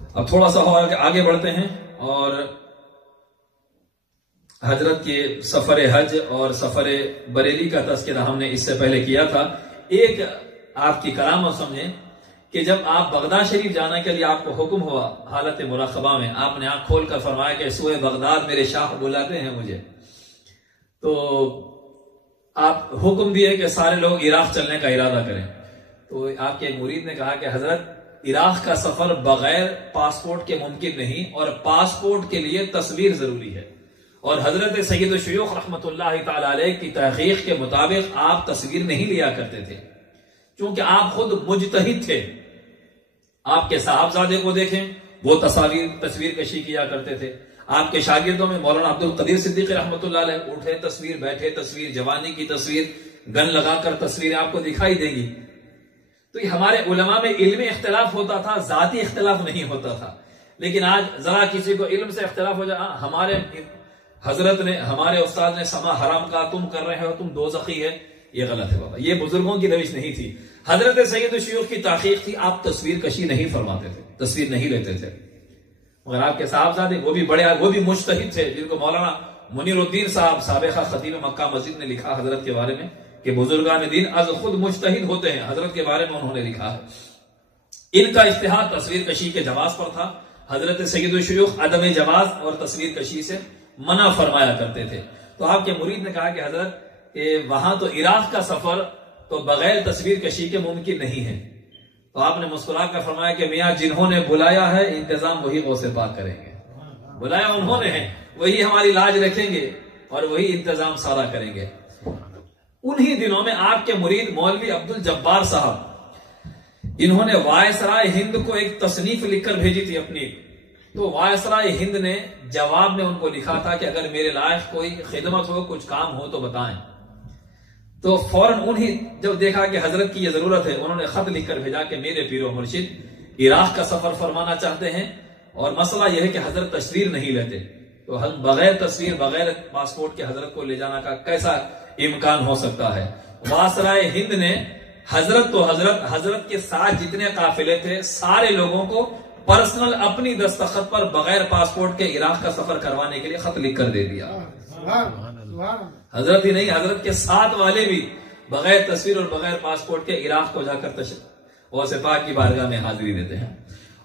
اب تھوڑا سا آگے بڑھتے ہیں، اور حضرت کے سفر حج اور سفر بریلی کا تذکرہ ہم نے اس سے پہلے کیا تھا۔ ایک آپ کی کرامت سمجھیں کہ جب آپ بغداد شریف جانے کے لیے آپ کو حکم ہوا حالت مراقبہ میں، آپ نے آنکھ کھول کر فرمایا کہ سوئے بغداد میرے شاہ بلاتے ہیں مجھے، تو آپ حکم دیے کہ سارے لوگ عراق چلنے کا ارادہ کریں۔ تو آپ کے ایک مرید نے کہا کہ حضرت عراق کا سفر بغیر پاسپورٹ کے ممکن نہیں، اور پاسپورٹ کے لیے تصویر ضروری ہے، اور حضرت سید الشیوخ رحمت اللہ تعالی علیہ کی تحقیق کے مطابق آپ تصویر نہیں لیا کرتے تھے، چونکہ آپ خود مجتہد تھے۔ آپ کے صاحبزادے کو دیکھیں، وہ تصویر کشی کیا کرتے تھے۔ آپ کے شاگردوں میں مولانا عبد القدیر صدیقی رحمت اللہ علیہ، اٹھے تصویر، بیٹھے تصویر، جوانی کی تصویر، گن لگا کر تصویریں آپ کو دکھائی دیں گی۔ تو یہ ہمارے علماء میں علمی اختلاف ہوتا تھا، ذاتی اختلاف نہیں ہوتا تھا، لیکن آج ذرا کسی کو علم سے اختلاف ہو جائے، ہمارے حضرت نے، ہمارے استاد نے سما حرام کہا، تم کر رہے ہو، تم دوزخی ہے، یہ غلط ہے بابا، یہ بزرگوں کی روش نہیں تھی۔ حضرت سید الشیوخ کی تحقیق تھی، آپ تصویر کشی نہیں فرماتے تھے، تصویر نہیں لیتے تھے، مگر آپ کے صاحبزادے وہ بھی بڑے، وہ بھی مجتہد تھے، جن کو مولانا منیر الدین صاحب سابقہ خطیب مکہ مسجد نے لکھا حضرت کے بارے میں کہ بزرگان دین از خود مجتہد ہوتے ہیں، حضرت کے بارے میں انہوں نے لکھا ہے۔ ان کا اجتہاد تصویر کشی کے جواز پر تھا، حضرت سید الشیوخ عدم جواز اور تصویر کشی سے منع فرمایا کرتے تھے۔ تو آپ کے مرید نے کہا کہ حضرت کہ وہاں تو عراق کا سفر تو بغیر تصویر کشی کے ممکن نہیں ہے، تو آپ نے مسکرا کر فرمایا کہ میاں جنہوں نے بلایا ہے انتظام وہی غوث پاک کریں گے، بلایا انہوں نے ہے، وہی ہماری لاج رکھیں گے اور وہی انتظام سارا کریں گے۔ انہی دنوں میں آپ کے مرید مولوی عبد الجبار صاحب، انہوں نے وائسرائے ہند کو ایک تصنیف لکھ کر بھیجی تھی اپنی، تو وائسرائے ہند نے جواب میں ان کو لکھا تھا کہ اگر میرے لائق کوئی خدمت ہو، کچھ کام ہو تو بتائیں۔ تو فوراً انہیں جب دیکھا کہ حضرت کی یہ ضرورت ہے، انہوں نے خط لکھ کر بھیجا کہ میرے پیر و مرشد عراق کا سفر فرمانا چاہتے ہیں، اور مسئلہ یہ ہے کہ حضرت تصویر نہیں لیتے، تو بغیر تصویر، بغیر پاسپورٹ کے حضرت کو لے جانا کا کیسا امکان ہو سکتا ہے۔ وائسرائے ہند نے حضرت کے ساتھ جتنے قافلے تھے سارے لوگوں کو پرسنل اپنی دستخط پر بغیر پاسپورٹ کے عراق کا سفر کروانے کے لیے خط لکھ کر دے دیا۔ حضرت ہی نہیں، حضرت کے ساتھ والے بھی بغیر تصویر اور بغیر پاسپورٹ کے عراق کو جا کر غوث پاک کی بارگاہ میں حاضری دیتے ہیں۔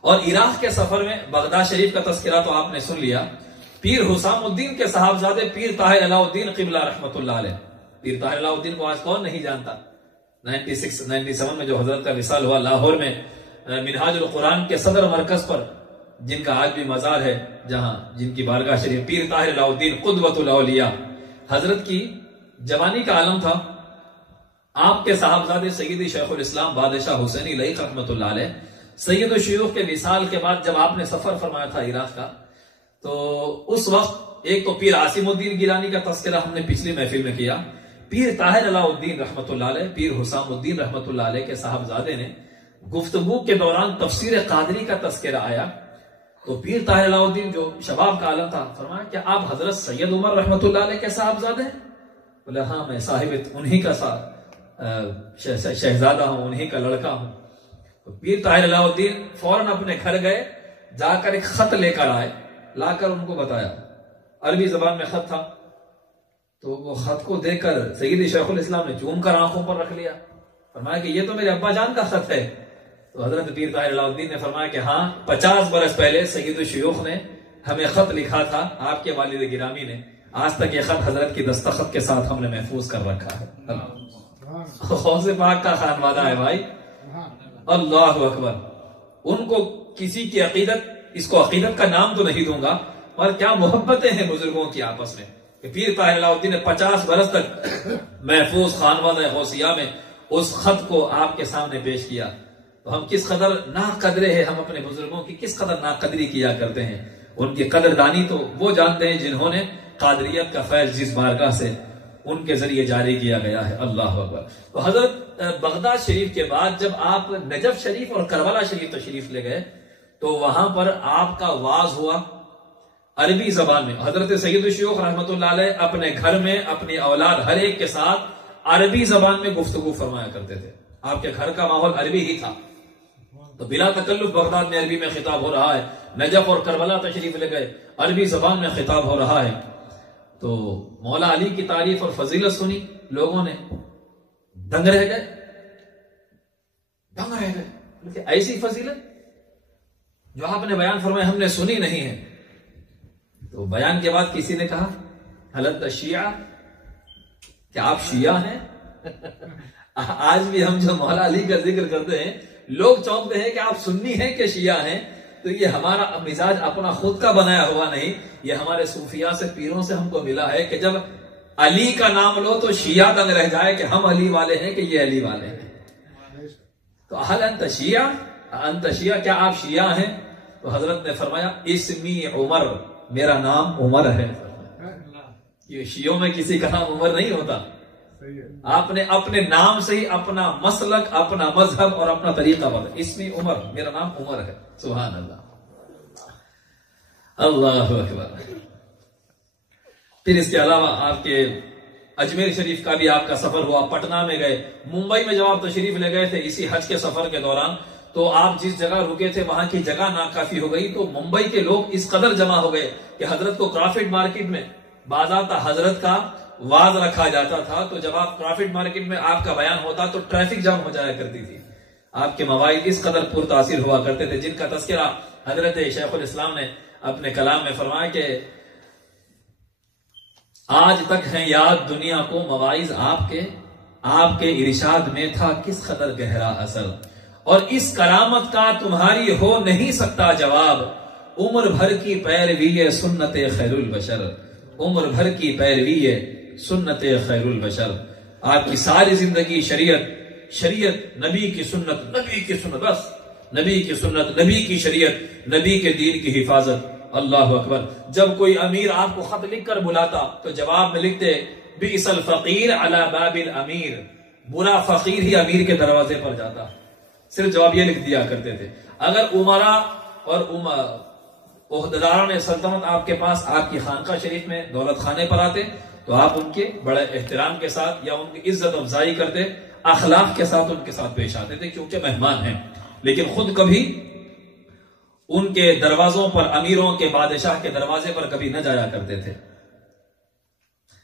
اور عراق کے سفر میں بغداد شریف کا تذکرہ تو آپ نے سن لیا، پیر حسام الدین کے صاحبزادے پیر طاہر علاء الدین قبلہ رحمت اللہ علیہ، پیر طاہر علاء الدین کو آج کون نہیں جانتا؟ 97 میں جو حضرت کا وصال ہوا لاہور میں منہاج القرآن کے صدر مرکز پر، جن کا آج بھی مزار ہے، جہاں جن کی بارگاہ شریف، پیر طاہر علاء الدین قدوۃ الاولیاء، حضرت کی جوانی کا عالم تھا۔ آپ کے صاحبزادے سیدی شیخ الاسلام بادشاہ حسینی لائق رحمت اللہ علیہ، سید الشیوخ کے وصال کے بعد جب آپ نے سفر فرمایا تھا عراق کا، تو اس وقت ایک تو پیر عاصم الدین گیلانی کا تذکرہ ہم نے پچھلی محفل میں کیا، پیر طاہر علاء الدین رحمت اللہ علیہ، پیر حسام الدین رحمت اللہ علیہ کے صاحبزادے نے گفتگو کے دوران تفسیر قادری کا تذکرہ آیا، تو پیر طاہر علاء الدین جو شباب کا عالم تھا، فرمایا کہ آپ حضرت سید عمر رحمت اللہ علیہ کے صاحبزادے ہیں؟ بولے ہاں، میں صاحب انہی کا شہزادہ ہوں، انہی کا لڑکا ہوں۔ تو پیر طاہر علاء الدین فوراً اپنے گھر گئے، جا کر ایک خط لے کر آئے، لا کر ان کو بتایا، عربی زبان میں خط تھا، تو وہ خط کو دیکھ کر سیدی شیخ الاسلام نے چوم کر آنکھوں پر رکھ لیا، فرمایا کہ یہ تو میرے ابا جان کا خط ہے۔ تو حضرت پیر طاہر علاء الدین نے فرمایا کہ ہاں، 50 برس پہلے سید الشیوخ نے ہمیں خط لکھا تھا، آپ کے والد گرامی نے، آج تک یہ خط حضرت کی دستخط کے ساتھ ہم نے محفوظ کر رکھا ہے۔ غوث پاک کا خانوادہ ہے بھائی، اللہ اکبر۔ ان کو کسی کی عقیدت، اس کو عقیدت کا نام تو نہیں دوں گا، اور کیا محبتیں ہیں بزرگوں کی آپس میں، کہ پیر طاہر علاء الدین نے 50 برس تک محفوظ خانوادہ غوثیہ میں اس خط کو آپ کے سامنے پیش کیا۔ تو ہم کس قدر ناقدرے ہیں، ہم اپنے بزرگوں کی کس قدر ناقدری کیا کرتے ہیں۔ ان کی قدردانی تو وہ جانتے ہیں جنہوں نے قادریت کا فیض جس بارگاہ سے ان کے ذریعے جاری کیا گیا ہے. اللہ اکبر. تو حضرت بغداد شریف کے بعد جب آپ نجف شریف اور کربلا شریف تشریف لے گئے تو وہاں پر آپ کا واز ہوا عربی زبان میں. حضرت سید الشیوخ رحمۃ اللہ علیہ اپنے گھر میں اپنی اولاد ہر ایک کے ساتھ عربی زبان میں گفتگو فرمایا کرتے تھے. آپ کے گھر کا ماحول عربی ہی تھا تو بلا تکلف بغداد میں عربی میں خطاب ہو رہا ہے. نجف اور کربلا تشریف لے گئے عربی زبان میں خطاب ہو رہا ہے. تو مولا علی کی تعریف اور فضیلت سنی لوگوں نے دنگ رہ گئے. ایسی فضیلت جو آپ نے بیان فرمایا ہم نے سنی نہیں ہے. تو بیان کے بعد کسی نے کہا حلت شیعہ، کیا آپ شیعہ ہیں؟ آج بھی ہم جو مولا علی کا ذکر کرتے ہیں لوگ چونکتے ہیں کہ آپ سنی ہیں کہ شیعہ ہیں. تو یہ ہمارا مزاج اپنا خود کا بنایا ہوا نہیں، یہ ہمارے صوفیاء سے پیروں سے ہم کو ملا ہے کہ جب علی کا نام لو تو شیعہ دنگ رہ جائے کہ ہم علی والے ہیں کہ یہ علی والے ہیں. تو اہل انت شیعہ، کیا آپ شیعہ ہیں؟ تو حضرت نے فرمایا اسمی عمر، میرا نام عمر ہے. یہ شیعوں میں کسی کا نام عمر نہیں ہوتا. آپ نے اپنے نام سے ہی اپنا مسلک، اپنا مذہب اور اپنا طریقہ بتا. اسمی عمر، میرا نام عمر ہے. سبحان اللہ، اللہ اکبر. پھر اس کے علاوہ آپ کے اجمیر شریف کا بھی آپ کا سفر ہوا. پٹنہ میں گئے. ممبئی میں جب آپ تشریف لے گئے تھے اسی حج کے سفر کے دوران تو آپ جس جگہ رکے تھے وہاں کی جگہ ناکافی ہو گئی. تو ممبئی کے لوگ اس قدر جمع ہو گئے کہ حضرت کو کرافٹ مارکیٹ میں باضابطہ حضرت کا واز رکھا جاتا تھا. تو جب آپ کرافٹ مارکیٹ میں آپ کا بیان ہوتا تو ٹریفک جام ہو جایا کرتی تھی. آپ کے مواعظ اس قدر پر تاثیر ہوا کرتے تھے جن کا تذکرہ حضرت شیخ الاسلام نے اپنے کلام میں فرمایا کہ آج تک ہیں یاد دنیا کو مواعظ آپ کے ارشاد میں تھا کس قدر گہرا اثر، اور اس کرامت کا تمہاری ہو نہیں سکتا جواب. عمر بھر کی پیروی سنت خیر البشر، عمر بھر کی پیروی سنت خیر البشر. آپ کی ساری زندگی شریعت نبی کی سنت، بس نبی کی سنت، نبی کی شریعت، نبی کے دین کی حفاظت. اللہ اکبر. جب کوئی امیر آپ کو خط لکھ کر بلاتا تو جواب میں لکھتے بئس الفقیر علی باب الامیر، برا فقیر ہی امیر کے دروازے پر جاتا. صرف جواب یہ لکھ دیا کرتے تھے. اگر عمرا اور عہدیداران سلطنت آپ کے پاس آپ کی خانقاہ شریف میں دولت خانے پر آتے تو آپ ان کے بڑے احترام کے ساتھ یا ان کی عزت افزائی کرتے، اخلاق کے ساتھ ان کے ساتھ پیش آتے تھے کیونکہ مہمان ہیں. لیکن خود کبھی ان کے دروازوں پر، امیروں کے بادشاہ کے دروازے پر کبھی نہ جایا کرتے تھے.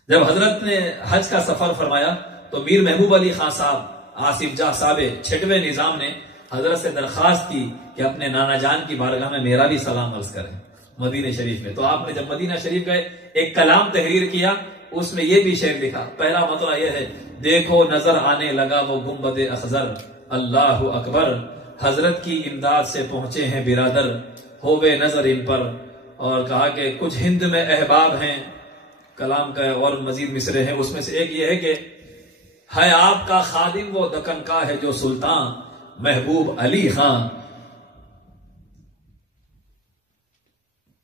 جب حضرت نے حج کا سفر فرمایا تو میر محبوب علی خان صاحب آصف جاہ صاحب 6ویں نظام نے حضرت سے درخواست کی کہ اپنے نانا جان کی بارگاہ میں میرا بھی سلام عرض کریں مدینہ شریف میں. تو آپ نے جب مدینہ شریف گئے ایک کلام تحریر کیا، اس میں یہ بھی شعر لکھا. پہلا مطلع یہ ہے دیکھو نظر آنے لگا وہ گنبد اخضر، اللہ اکبر. حضرت کی امداد سے پہنچے ہیں برادر، ہووے نظر ان پر. اور کہا کہ کچھ ہند میں احباب ہیں. کلام کا اور مزید مصرے ہیں، اس میں سے ایک یہ ہے کہ ہے آپ کا خادم وہ دکن کا ہے جو سلطان محبوب علی خان،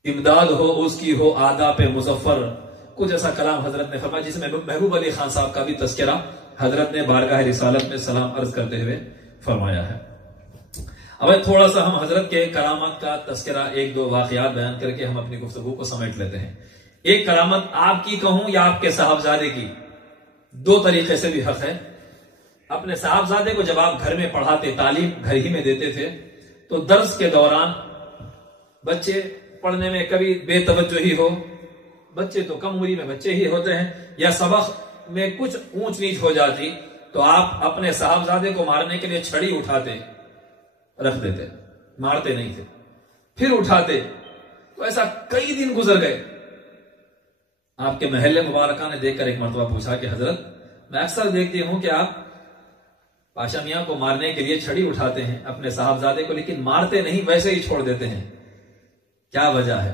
امداد ہو اس کی ہو آداب مظفر. کچھ ایسا کلام حضرت نے فرمایا جس میں محبوب علی خان صاحب کا بھی تذکرہ حضرت نے بارگاہ رسالت میں سلام عرض کرتے ہوئے فرمایا ہے. اب تھوڑا سا ہم حضرت کے کرامات کا تذکرہ ایک دو واقعات بیان کر کے ہم اپنی گفتگو کو سمیٹ لیتے ہیں. ایک کرامت آپ کی کہوں یا آپ کے صاحبزادے کی، دو طریقے سے بھی حق ہے. اپنے صاحبزادے کو جب آپ گھر میں پڑھاتے، تعلیم گھر ہی میں دیتے تھے، تو درس کے دوران بچے پڑھنے میں کبھی بے توجہی ہو، بچے تو کم عمری میں بچے ہی ہوتے ہیں، یا سبق میں کچھ اونچ نیچ ہو جاتی تو آپ اپنے صاحبزادے کو مارنے کے لیے چھڑی اٹھاتے رکھ دیتے، مارتے نہیں تھے، پھر اٹھاتے. تو ایسا کئی دن گزر گئے. آپ کے محلے مبارکہ نے دیکھ کر ایک مرتبہ پوچھا کہ حضرت میں اکثر دیکھتی ہوں کہ آپ پاشا میاں کو مارنے کے لیے چھڑی اٹھاتے ہیں اپنے صاحبزادے کو، لیکن مارتے نہیں، ویسے ہی چھوڑ دیتے ہیں، کیا وجہ ہے؟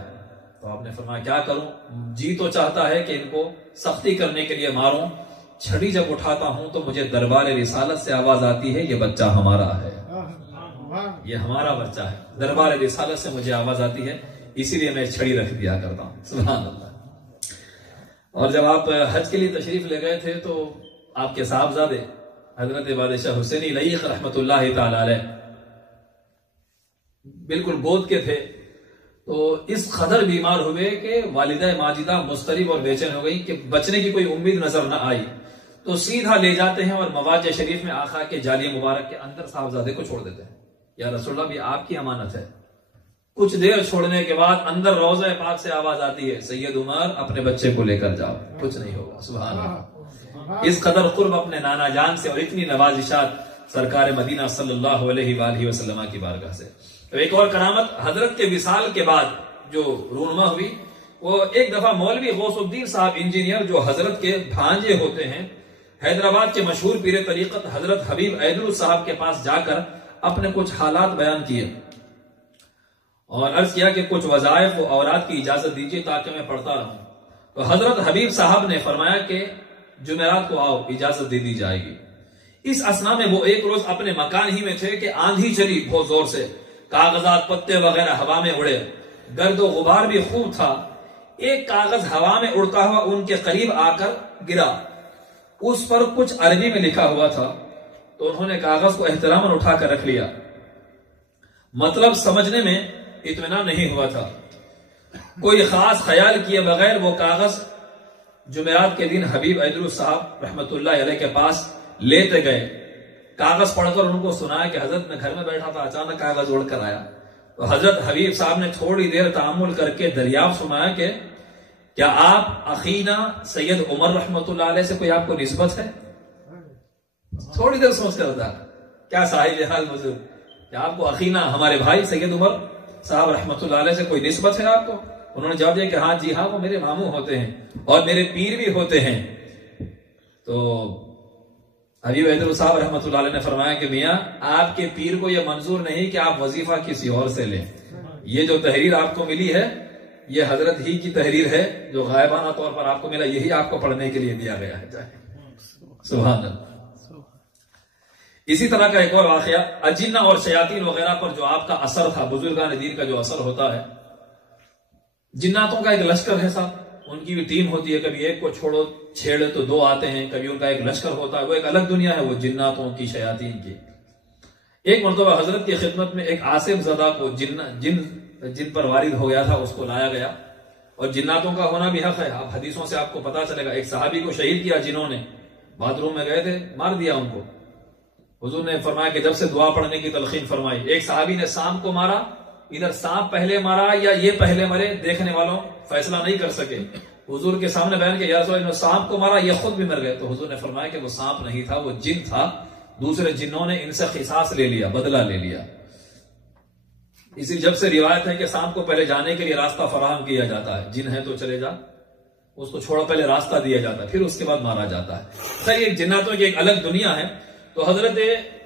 تو آپ نے فرمایا کیا کروں، جی تو چاہتا ہے کہ ان کو سختی کرنے کے لیے ماروں، چھڑی جب اٹھاتا ہوں تو مجھے دربار رسالت سے آواز آتی ہے یہ بچہ ہمارا ہے، یہ ہمارا بچہ ہے. دربار رسالت سے مجھے آواز آتی ہے، اسی لیے میں چھڑی رکھ دیا کرتا ہوں. سبحان اللہ. اور جب آپ حج کے لیے تشریف لے گئے تھے تو آپ کے صاحبزادے حضرت بادشاہ حسینی لعیق رحمۃ اللہ تعالی علیہ بالکل گود کے تھے، تو اس قدر بیمار ہوئے کہ والدہ ماجدہ مضطرب اور بے چین ہو گئی کہ بچنے کی کوئی امید نظر نہ آئی، تو سیدھا لے جاتے ہیں اور مواجہ شریف میں آقا کے جالیہ مبارک کے اندر صاحبزادے کو چھوڑ دیتے ہیں۔ یا رسول اللہ بھی آپ کی امانت ہے۔ کچھ دیر چھوڑنے کے بعد اندر روضہ پاک سے آواز آتی ہے، سید عمر اپنے بچے کو لے کر جاؤ، کچھ نہیں ہوگا۔ سبحان اللہ، اس قدر قرب اپنے نانا جان سے اور اتنی نوازشات سرکار مدینہ صلی اللہ علیہ وآلہ وسلم کی بارگاہ سے۔ تو ایک اور کرامت حضرت کے وصال کے بعد جو رونما ہوئی، وہ ایک دفعہ مولوی غوث الدین صاحب انجینئر جو حضرت کے بھانجے ہوتے ہیں، حیدرآباد کے مشہور پیر طریقت حضرت حبیب ایدل صاحب کے پاس جا کر اپنے کچھ حالات بیان کیے اور عرض کیا کہ کچھ وظائف و اوراد کی اجازت دیجیے تاکہ میں پڑھتا رہوں۔ تو حضرت حبیب صاحب نے فرمایا کہ جمعرات کو آؤ، اجازت دے دی جائے گی۔ اس اثنا میں وہ ایک روز اپنے مکان ہی میں تھے کہ آندھی چلی بہت زور سے، کاغذات پتے وغیرہ ہوا میں اڑے، گرد و غبار بھی خوب تھا۔ ایک کاغذ ہوا میں اڑتا ہوا ان کے قریب آ کر گرا، اس پر کچھ عربی میں لکھا ہوا تھا، تو انہوں نے کاغذ کو احتراماً اٹھا کر رکھ لیا۔ مطلب سمجھنے میں اطمینان نہیں ہوا تھا، کوئی خاص خیال کیے بغیر وہ کاغذ جمعرات کے دن حبیب ایدل صاحب رحمت اللہ علیہ کے پاس لیتے گئے۔ کاغذ پڑھ کر ان کو سنایا کہ حضرت میں گھر میں بیٹھا تھا، اچانک کاغذ اڑ کر آیا۔ تو حضرت حبیب صاحب نے تھوڑی دیر تأمل کر کے دریافت فرمایا کہ کیا آپ اخینا سید عمر رحمت اللہ علیہ سے کوئی آپ کو نسبت ہے؟ تھوڑی دیر سوچ کر بتا، کیا صاحب حال مزید، کیا آپ کو اخینا ہمارے بھائی سید عمر صاحب رحمت اللہ علیہ سے کوئی نسبت ہے آپ کو؟ انہوں نے جواب دیا کہ ہاں جی ہاں، وہ میرے ماموں ہوتے ہیں اور میرے پیر بھی ہوتے ہیں۔ تو حبیب ایدل صاحب رحمت اللہ علیہ نے فرمایا کہ میاں آپ کے پیر کو یہ منظور نہیں کہ آپ وظیفہ کسی اور سے لیں، یہ جو تحریر آپ کو ملی ہے یہ حضرت ہی کی تحریر ہے، جو غائبانہ طور پر آپ کو ملا یہی آپ کو پڑھنے کے لیے دیا گیا ہے۔ سبحان اللہ۔ اسی طرح کا ایک اور واقعہ، اجنہ اور شیاطین وغیرہ پر جو آپ کا اثر تھا، بزرگان دین کا جو اثر ہوتا ہے، جناتوں کا ایک لشکر ہے صاحب، ان کی بھی ٹیم ہوتی ہے، کبھی ایک کو چھیڑے تو دو آتے ہیں، کبھی ان کا ایک لشکر ہوتا ہے، وہ ایک الگ دنیا ہے وہ جناتوں کی، شیاطین کی۔ ایک مرتبہ حضرت کی خدمت میں ایک عاصم زدہ کو جن پر وارد ہو گیا تھا اس کو لایا گیا، اور جناتوں کا ہونا بھی حق ہے، آپ حدیثوں سے آپ کو پتا چلے گا۔ ایک صحابی کو شہید کیا جنہوں نے، باتھ روم میں گئے تھے، مار دیا ان کو۔ حضور نے فرمایا کہ جب سے دعا پڑھنے کی تلقین فرمائی، ایک صحابی نے سانپ کو مارا، ادھر سانپ پہلے مارا یا یہ پہلے مرے، دیکھنے والوں فیصلہ نہیں کر سکے۔ حضور کے سامنے بیان کہ یا رسول اللہ، سانپ کو مارا، یہ خود بھی مر گئے۔ تو حضور نے فرمایا کہ وہ سانپ نہیں تھا، وہ جن تھا، دوسرے جنوں نے ان سے قصاص لے لیا، بدلہ لے لیا۔ اسی جب سے روایت ہے کہ سانپ کو پہلے جانے کے لیے راستہ فراہم کیا جاتا ہے، جن ہے تو چلے جا، اس کو چھوڑا، پہلے راستہ دیا جاتا ہے، پھر اس کے بعد مارا جاتا ہے۔ خیر، ایک جناتوں کی ایک الگ دنیا ہے۔ تو حضرت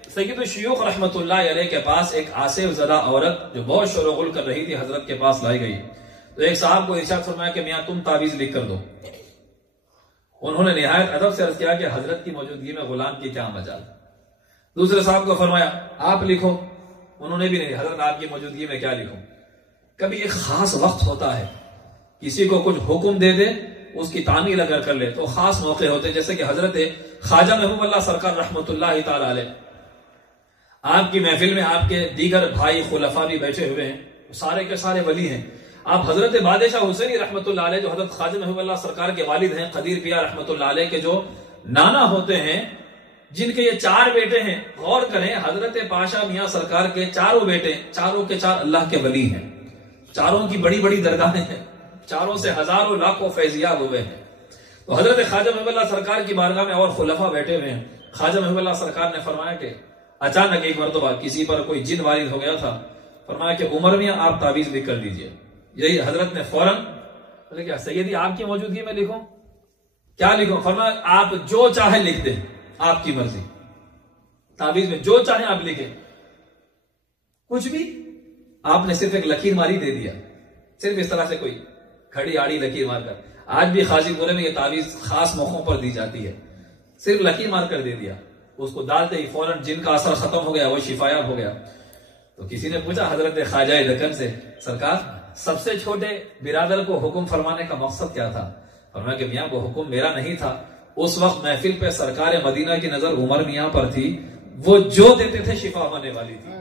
سید الشیوخ رحمت اللہ علیہ کے پاس ایک آصف زدہ عورت جو بہت شور و غل کر رہی تھی حضرت کے پاس لائی گئی۔ تو ایک صاحب کو ارشاد فرمایا کہ میاں تم تعویذ لکھ کر دو۔ انہوں نے نہایت ادب سے عرض کیا کہ حضرت کی موجودگی میں غلام کی کیا مجال۔ دوسرے صاحب کو فرمایا آپ لکھو، انہوں نے بھی نہیں، حضرت آپ کی موجودگی میں کیا لکھوں۔ کبھی ایک خاص وقت ہوتا ہے، کسی کو کچھ حکم دے دے، اس کی تعمیل اگر کر لے تو خاص موقع ہوتے، جیسے کہ حضرت خواجہ محبوب اللہ سرکار رحمت اللہ تعالی علیہ، آپ کی محفل میں آپ کے دیگر بھائی خلفاء بھی بیٹھے ہوئے ہیں، سارے کے سارے ولی ہیں۔ آپ حضرت بادشاہ حسینی رحمت اللہ علیہ جو حضرت خواجہ محبوب اللہ سرکار کے والد ہیں، قدیر پیا رحمت اللہ علیہ کے جو نانا ہوتے ہیں، جن کے یہ 4 بیٹے ہیں، غور کریں، حضرت پاشا میاں سرکار کے 4 بیٹے، چاروں کے 4 اللہ کے ولی ہیں، چاروں کی بڑی بڑی درگاہیں ہیں، چاروں سے ہزاروں لاکھوں فیضیاب ہوئے ہیں۔ تو حضرت خواجہ محبوب اللہ سرکار کی بارگاہ میں اور خلفاء بیٹھے ہوئے ہیں۔ خواجہ محبوب اللہ سرکار نے فرمایا کہ اچانک ایک مرتبہ کسی پر کوئی جن وارد ہو گیا تھا، فرمایا کہ عمر میاں آپ تعویذ لکھ کر دیجئے۔ یہی حضرت نے فوراً بولے کیا سیدی آپ کی موجودگی میں لکھوں، کیا لکھوں؟ فرمایا آپ جو چاہے لکھ دیں، آپ کی مرضی، تعویذ میں جو چاہے آپ لکھیں، کچھ بھی۔ آپ نے صرف ایک لکیر ماری دے دیا، صرف اس طرح سے کوئی کھڑی آڑی لکیر مار کر۔ آج بھی خاصی پورے میں یہ تعویذ خاص موقعوں پر دی جاتی ہے، صرف لکیر مار کر دے دیا، اس کو ڈالتے ہی فوراً جن کا اثر ختم ہو گیا، وہ شفایاب ہو گیا۔ تو کسی نے پوچھا حضرت خواجہ دکن سے، سرکار سب سے چھوٹے برادر کو حکم فرمانے کا مقصد کیا تھا؟ فرمایا کہ میاں وہ حکم میرا نہیں تھا، اس وقت محفل پہ سرکار مدینہ کی نظر عمر میاں پر تھی، وہ جو دیتے تھے شفا ہونے والی تھی۔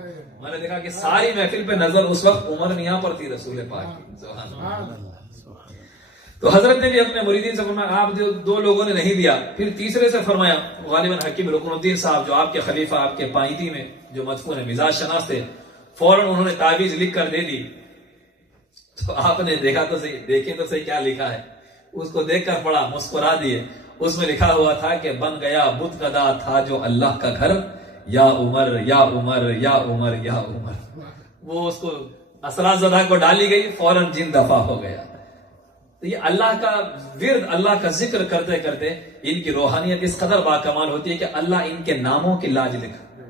میں نے دیکھا کہ ساری محفل پہ نظر اس وقت عمر میاں پر تھی رسول پاک کی۔ سبحان اللہ۔ تو حضرت نے بھی اپنے مریدین سے فرمایا آپ جو دو لوگوں نے نہیں دیا، پھر تیسرے سے فرمایا غالباً حکیم رکن الدین صاحب جو آپ کے خلیفہ آپ کے پائیدی میں جو مدفون ہے مزاج شناس تھے، فوراً انہوں نے تعویذ لکھ کر دے دی۔ تو آپ نے دیکھا تو صحیح، دیکھیں تو صحیح کیا لکھا ہے، اس کو دیکھ کر پڑھا، مسکرا دیے۔ اس میں لکھا ہوا تھا کہ بن گیا بت کدا تھا جو اللہ کا گھر، یا عمر یا عمر یا عمر یا عمر۔ وہ اس کو اثرات زدہ کو ڈالی گئی، فوراً جن دفع ہو گیا۔ تو یہ اللہ کا ورد، اللہ کا ذکر کرتے کرتے ان کی روحانیت اس قدر باکمال ہوتی ہے کہ اللہ ان کے ناموں کی لاج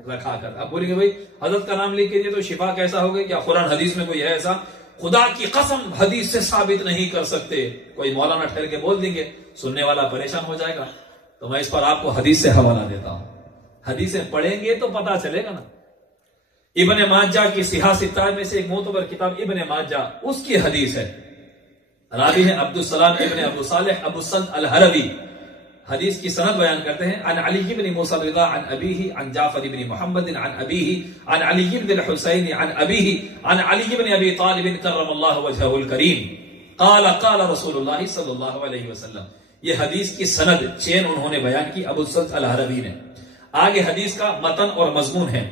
رکھا کر۔ اب بولیں گے بھائی حضرت کا نام لکھ کے دیے تو شفا کیسا ہوگا؟ کیا قرآن حدیث میں کوئی ہے ایسا؟ خدا کی قسم حدیث سے ثابت نہیں کر سکتے۔ کوئی مولانا ٹھہر کے بول دیں گے، سننے والا پریشان ہو جائے گا۔ تو میں اس پر آپ کو حدیث سے حوالہ دیتا ہوں، حدیثیں پڑھیں گے تو پتا چلے گا نا۔ ابن ماجہ کی صحاح ستہ میں سے ایک معتبر کتاب ابن ماجہ، اس کی حدیث ہے، راوی ہے عبدالسلام ابن ابو صالح ابو السلط الحروی۔ حدیث کی سند بیان کرتے ہیں عن علی بن موسیٰ الرضا عن ابیہ عن جعفر بن محمد عن ابیہ عن علی بن الحسین عن ابیہ عن علی بن ابی طالب کرم اللہ وجہہ الکریم قال قال رسول اللہ صلی اللہ علیہ وسلم۔ یہ حدیث کی سند چین انہوں نے بیان کی ابو السلط الحروی نے۔ آگے حدیث کا متن اور مضمون ہے،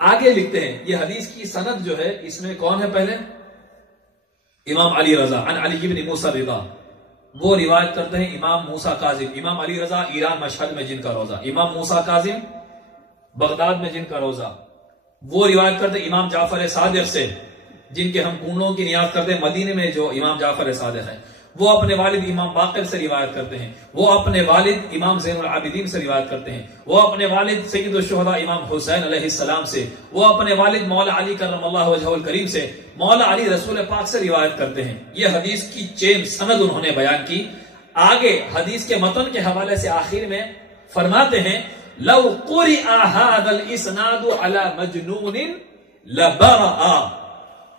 آگے لکھتے ہیں یہ حدیث کی سند جو ہے اس میں کون ہے؟ پہلے امام علی رضا عن علی بن موسیٰ رضا، وہ روایت کرتے ہیں امام موسیٰ کاظم۔ امام علی رضا ایران مشہد میں جن کا روزہ، امام موسیٰ کاظم بغداد میں جن کا روزہ، وہ روایت کرتے ہیں امام جعفر صادق سے جن کے ہم کنڈوں کی نیاز کرتے ہیں مدینے میں جو امام جعفر صادق ہے، وہ اپنے والد امام باقر سے روایت کرتے ہیں، وہ اپنے والد امام زین العابدین سے روایت کرتے ہیں، وہ اپنے والد سید الشہداء امام حسین علیہ السلام سے، وہ اپنے والد مولا علی کرم اللہ وجہہ الکریم سے، مولا علی رسول پاک سے روایت کرتے ہیں۔ یہ حدیث کی چین سند انہوں نے بیان کی۔ آگے حدیث کے متن کے حوالے سے آخر میں فرماتے ہیں لو قرئ هذا الاسناد على مجنون لبرأ،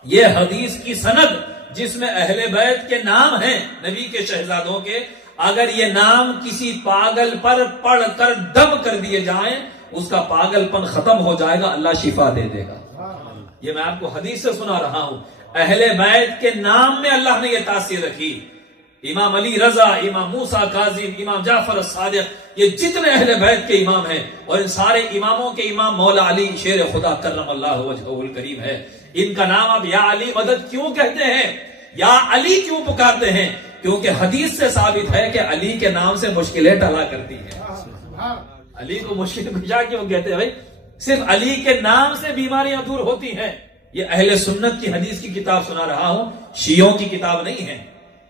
یہ حدیث کی سند جس میں اہل بیت کے نام ہیں نبی کے شہزادوں کے، اگر یہ نام کسی پاگل پر پڑھ کر دم کر دیے جائیں اس کا پاگل پن ختم ہو جائے گا، اللہ شفا دے دے گا۔ یہ میں آپ کو حدیث سے سنا رہا ہوں، اہل بیت کے نام میں اللہ نے یہ تاثیر رکھی۔ امام علی رضا، امام موسیٰ کاظم، امام جعفر صادق، یہ جتنے اہل بیت کے امام ہیں اور ان سارے اماموں کے امام مولا علی شیر خدا کرم اللہ وجہہ الکریم ہے، ان کا نام آپ یا علی مدد کیوں کہتے ہیں، یا علی کیوں پکارتے ہیں؟ کیونکہ حدیث سے ثابت ہے کہ علی کے نام سے مشکلیں ٹلا کرتی ہیں۔ علی کو مشکل کشا کیوں کہتے ہیں بھائی؟ صرف علی کے نام سے بیماریاں دور ہوتی ہیں۔ یہ اہل سنت کی حدیث کی کتاب سنا رہا ہوں، شیعوں کی کتاب نہیں ہے۔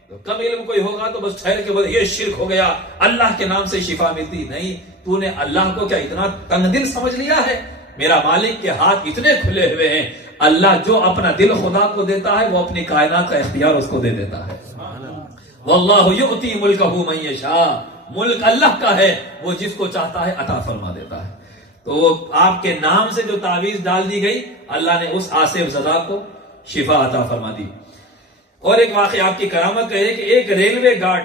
تو کم علم کوئی ہوگا تو بس ٹھہر کے بولے یہ شرک ہو گیا، اللہ کے نام سے شفا ملتی نہیں۔ تو نے اللہ کو کیا اتنا تنگ دل سمجھ لیا ہے؟ میرا مالک کے ہاتھ اتنے کھلے ہوئے ہیں، اللہ جو اپنا دل خدا کو دیتا ہے وہ اپنی کائنات کا اختیار اس کو دے دیتا ہے۔ واللہ یؤتی ملکہ من یشاء، ملک اللہ کا ہے، وہ جس کو چاہتا ہے عطا فرما دیتا ہے۔ تو آپ کے نام سے جو تعویذ ڈال دی گئی، اللہ نے اس آصف زدہ کو شفا عطا فرما دی۔ اور ایک واقعہ آپ کی کرامت ہے کہ ایک ریلوے گارڈ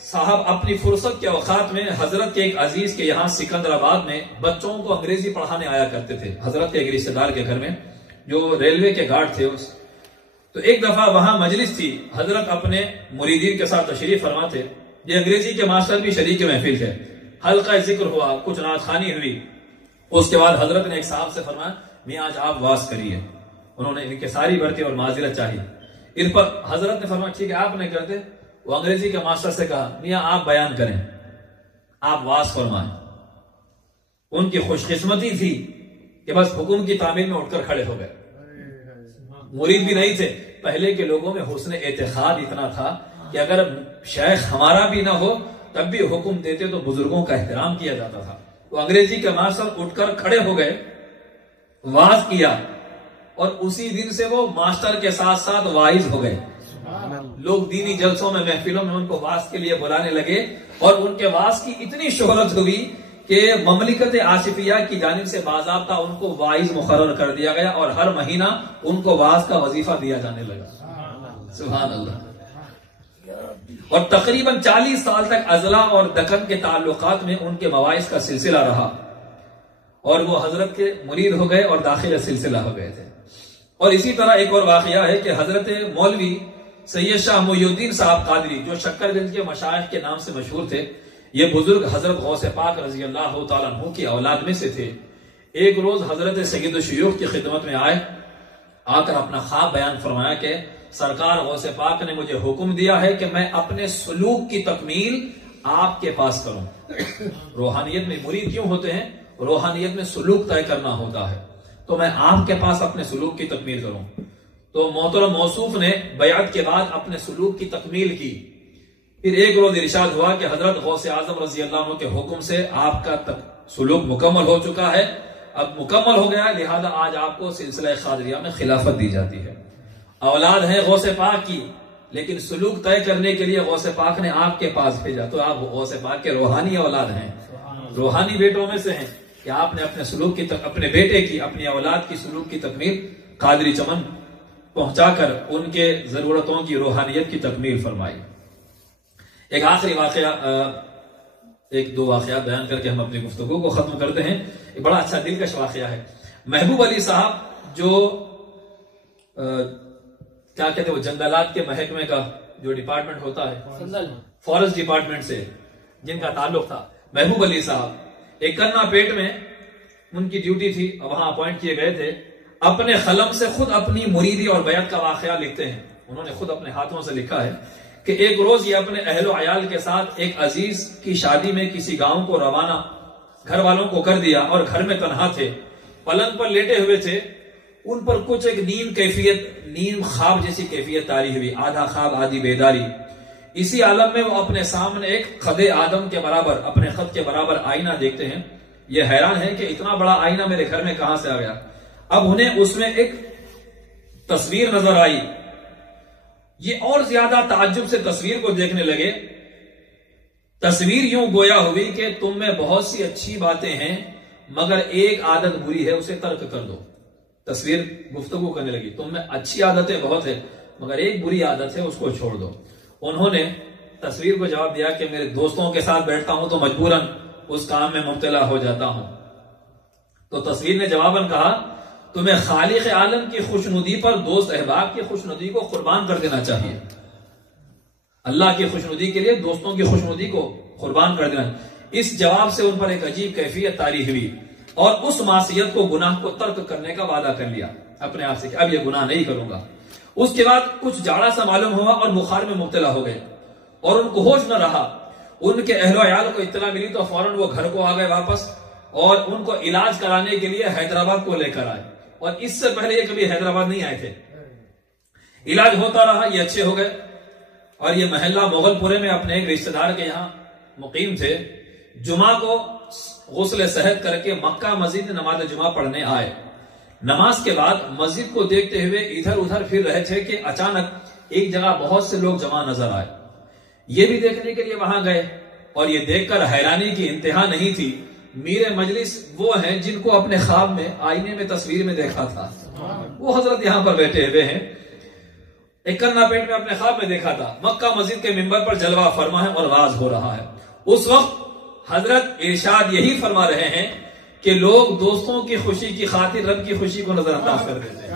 صاحب اپنی فرصت کے اوقات میں حضرت کے ایک عزیز کے یہاں سکندر آباد میں بچوں کو انگریزی پڑھانے آیا کرتے تھے، حضرت کے ایک رشتہ دار کے گھر میں جو ریلوے کے گارڈ تھے۔ تو ایک دفعہ وہاں مجلس تھی، حضرت اپنے مریدین کے ساتھ تشریف فرما تھے، یہ انگریزی کے ماسٹر بھی شریک محفل تھے، حلقہ ذکر ہوا، کچھ نعت خوانی ہوئی۔ اس کے بعد حضرت نے ایک صاحب سے فرمایا میں آج آپ واز کریے، انہوں نے ان کے ساری برتی اور معذرت چاہی۔ ان پر حضرت نے فرمایا ٹھیک ہے آپ نہیں کرتے، وہ انگریزی کے ماسٹر سے کہا میاں آپ بیان کریں، آپ واز فرمائیں۔ ان کی خوش قسمتی تھی کہ بس حکم کی تعمیل میں اٹھ کر کھڑے ہو گئے، مرید بھی نہیں تھے۔ پہلے کے لوگوں میں حسن اعتقاد اتنا تھا کہ اگر شیخ ہمارا بھی نہ ہو تب بھی حکم دیتے تو بزرگوں کا احترام کیا جاتا تھا۔ تو انگریزی کے ماسٹر اٹھ کر کھڑے ہو گئے، واز کیا، اور اسی دن سے وہ ماسٹر کے ساتھ ساتھ واعظ ہو گئے۔ لوگ دینی جلسوں میں محفلوں میں ان کو واعظ کے لیے بلانے لگے، اور ان کے واعظ کی اتنی شہرت ہوئی کہ مملکت آصفیہ کی جانب سے باضابطہ ان کو واعظ مقرر کر دیا گیا، اور ہر مہینہ ان کو واعظ کا وظیفہ دیا جانے لگا۔ سبحان اللہ۔ اور تقریباً 40 سال تک اضلاع اور دکن کے تعلقات میں ان کے مواعظ کا سلسلہ رہا، اور وہ حضرت کے مرید ہو گئے اور داخل سلسلہ ہو گئے تھے۔ اور اسی طرح ایک اور واقعہ ہے کہ حضرت مولوی سید شاہ محی الدین صاحب قادری، جو شکر گنج کے مشائخ کے نام سے مشہور تھے، یہ بزرگ حضرت غوث پاک رضی اللہ تعالیٰ عنہ کی اولاد میں سے تھے۔ ایک روز حضرت سید الشیوخ کی خدمت میں آئے، آ کر اپنا خواب بیان فرمایا کہ سرکار غوث پاک نے مجھے حکم دیا ہے کہ میں اپنے سلوک کی تکمیل آپ کے پاس کروں۔ روحانیت میں مرید کیوں ہوتے ہیں؟ روحانیت میں سلوک طے کرنا ہوتا ہے، تو میں آپ کے پاس اپنے سلوک کی تکمیل کروں۔ تو محترم موصوف نے بیعت کے بعد اپنے سلوک کی تکمیل کی۔ پھر ایک روز ارشاد ہوا کہ حضرت غوث اعظم رضی اللہ عنہ کے حکم سے آپ کا سلوک مکمل ہو چکا ہے، اب مکمل ہو گیا ہے، لہذا آج آپ کو سلسلہ قادریہ میں خلافت دی جاتی ہے۔ اولاد ہے غوث پاک کی، لیکن سلوک طے کرنے کے لیے غوث پاک نے آپ کے پاس بھیجا، تو آپ غوث پاک کے روحانی اولاد ہیں، روحانی بیٹوں میں سے ہیں کہ آپ نے اپنے سلوک کی اپنے بیٹے کی، اپنی اولاد کی سلوک کی تکمیل قادری چمن پہنچا کر ان کے ضرورتوں کی روحانیت کی تکمیل فرمائی۔ ایک آخری واقعہ، ایک دو واقعات بیان کر کے ہم اپنی گفتگو کو ختم کرتے ہیں۔ ایک بڑا اچھا دلکش واقعہ ہے۔ محبوب علی صاحب جو کیا کہتے ہیں، وہ جنگلات کے محکمے کا جو ڈپارٹمنٹ ہوتا ہے، فارسٹ ڈپارٹمنٹ سے جن کا تعلق تھا، محبوب علی صاحب ایک کرنا پیٹ میں ان کی ڈیوٹی تھی، وہاں اپوائنٹ کیے گئے تھے۔ اپنے قلم سے خود اپنی مریدی اور بیعت کا واقعہ لکھتے ہیں، انہوں نے خود اپنے ہاتھوں سے لکھا ہے کہ ایک روز یہ اپنے اہل و عیال کے ساتھ ایک عزیز کی شادی میں کسی گاؤں کو روانہ گھر والوں کو کر دیا، اور گھر میں تنہا تھے، پلنگ پر لیٹے ہوئے تھے، ان پر کچھ ایک نیم خواب جیسی کیفیت طاری ہوئی، آدھا خواب آدھی بیداری۔ اسی عالم میں وہ اپنے سامنے ایک خد آدم کے برابر، اپنے خط کے برابر آئینہ دیکھتے ہیں۔ یہ حیران ہے کہ اتنا بڑا آئینہ میرے گھر میں کہاں سے آ گیا۔ اب انہیں اس میں ایک تصویر نظر آئی، یہ اور زیادہ تعجب سے تصویر کو دیکھنے لگے۔ تصویر یوں گویا ہوئی کہ تم میں بہت سی اچھی باتیں ہیں، مگر ایک عادت بری ہے، اسے ترک کر دو۔ تصویر گفتگو کرنے لگی، تم میں اچھی عادتیں بہت ہیں، مگر ایک بری عادت ہے، اس کو چھوڑ دو۔ انہوں نے تصویر کو جواب دیا کہ میرے دوستوں کے ساتھ بیٹھتا ہوں تو مجبوراً اس کام میں مبتلا ہو جاتا ہوں۔ تو تصویر نے جواباً کہا، تمہیں خالق عالم کی خوشنودی پر دوست احباب کی خوشنودی کو قربان کر دینا چاہیے۔ اللہ کی خوشنودی کے لیے دوستوں کی خوشنودی کو قربان کر دینا۔ اس جواب سے ان پر ایک عجیب کیفیت طاری ہوئی، اور اس معصیت کو، گناہ کو ترک کرنے کا وعدہ کر لیا اپنے آپ سے کہ اب یہ گناہ نہیں کروں گا۔ اس کے بعد کچھ جاڑا سا معلوم ہوا اور بخار میں مبتلا ہو گئے، اور ان کو ہوش نہ رہا۔ ان کے اہل و عیال کو اطلاع ملی تو فوراً وہ گھر کو آ گئے واپس، اور ان کو علاج کرانے کے لیے حیدرآباد کو لے کر آئے، اور اس سے پہلے یہ کبھی حیدرآباد نہیں آئے تھے۔ علاج ہوتا رہا، یہ اچھے ہو گئے، اور یہ محلہ مغل پورے میں اپنے ایک رشتہ دار کے یہاں مقیم تھے۔ جمعہ کو غسل صحت کر کے مکہ مسجد نماز جمعہ پڑھنے آئے۔ نماز کے بعد مسجد کو دیکھتے ہوئے ادھر ادھر پھر رہے تھے کہ اچانک ایک جگہ بہت سے لوگ جمع نظر آئے۔ یہ بھی دیکھنے کے لیے وہاں گئے، اور یہ دیکھ کر حیرانی کی انتہا نہیں تھی۔ میر مجلس وہ ہیں جن کو اپنے خواب میں، آئینے میں، تصویر میں دیکھا تھا، وہ حضرت یہاں پر بیٹھے ہوئے ہیں۔ ایک کرنا پیٹ میں اپنے خواب میں دیکھا تھا، مکہ مسجد کے منبر پر جلوہ فرما ہے اور واز ہو رہا ہے۔ اس وقت حضرت ارشاد یہی فرما رہے ہیں کہ لوگ دوستوں کی خوشی کی خاطر رب کی خوشی کو نظر انداز کر دیتے ہیں۔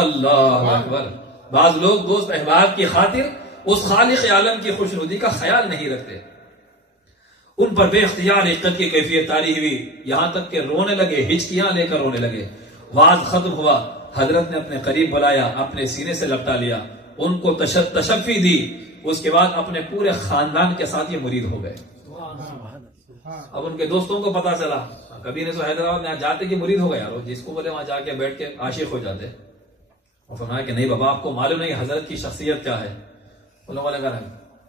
اللہ اکبر۔ بعض لوگ دوست احباب کی خاطر اس خالق عالم کی خوشنودی کا خیال نہیں رکھتے۔ ان پر بے اختیار عقت کی کیفیت طاری ہوئی، یہاں تک کہ رونے لگے، ہچکیاں لے کر رونے لگے۔ واز ختم ہوا، حضرت نے اپنے قریب بلایا، اپنے سینے سے لپٹا لیا، ان کو تشفی دی۔ اس کے بعد اپنے پورے خاندان کے ساتھ یہ مرید ہو گئے۔ اب ان کے دوستوں کو پتا چلا، کبھی نے تو حیدرآباد میں جاتے کہ مرید ہو گیا، اور جس کو بولے وہاں جا کے بیٹھ کے عاشق ہو جاتے۔ اور فرمایا کہ نہیں بابا، آپ کو معلوم نہیں حضرت کی شخصیت کیا ہے۔ ان لوگوں نے کہا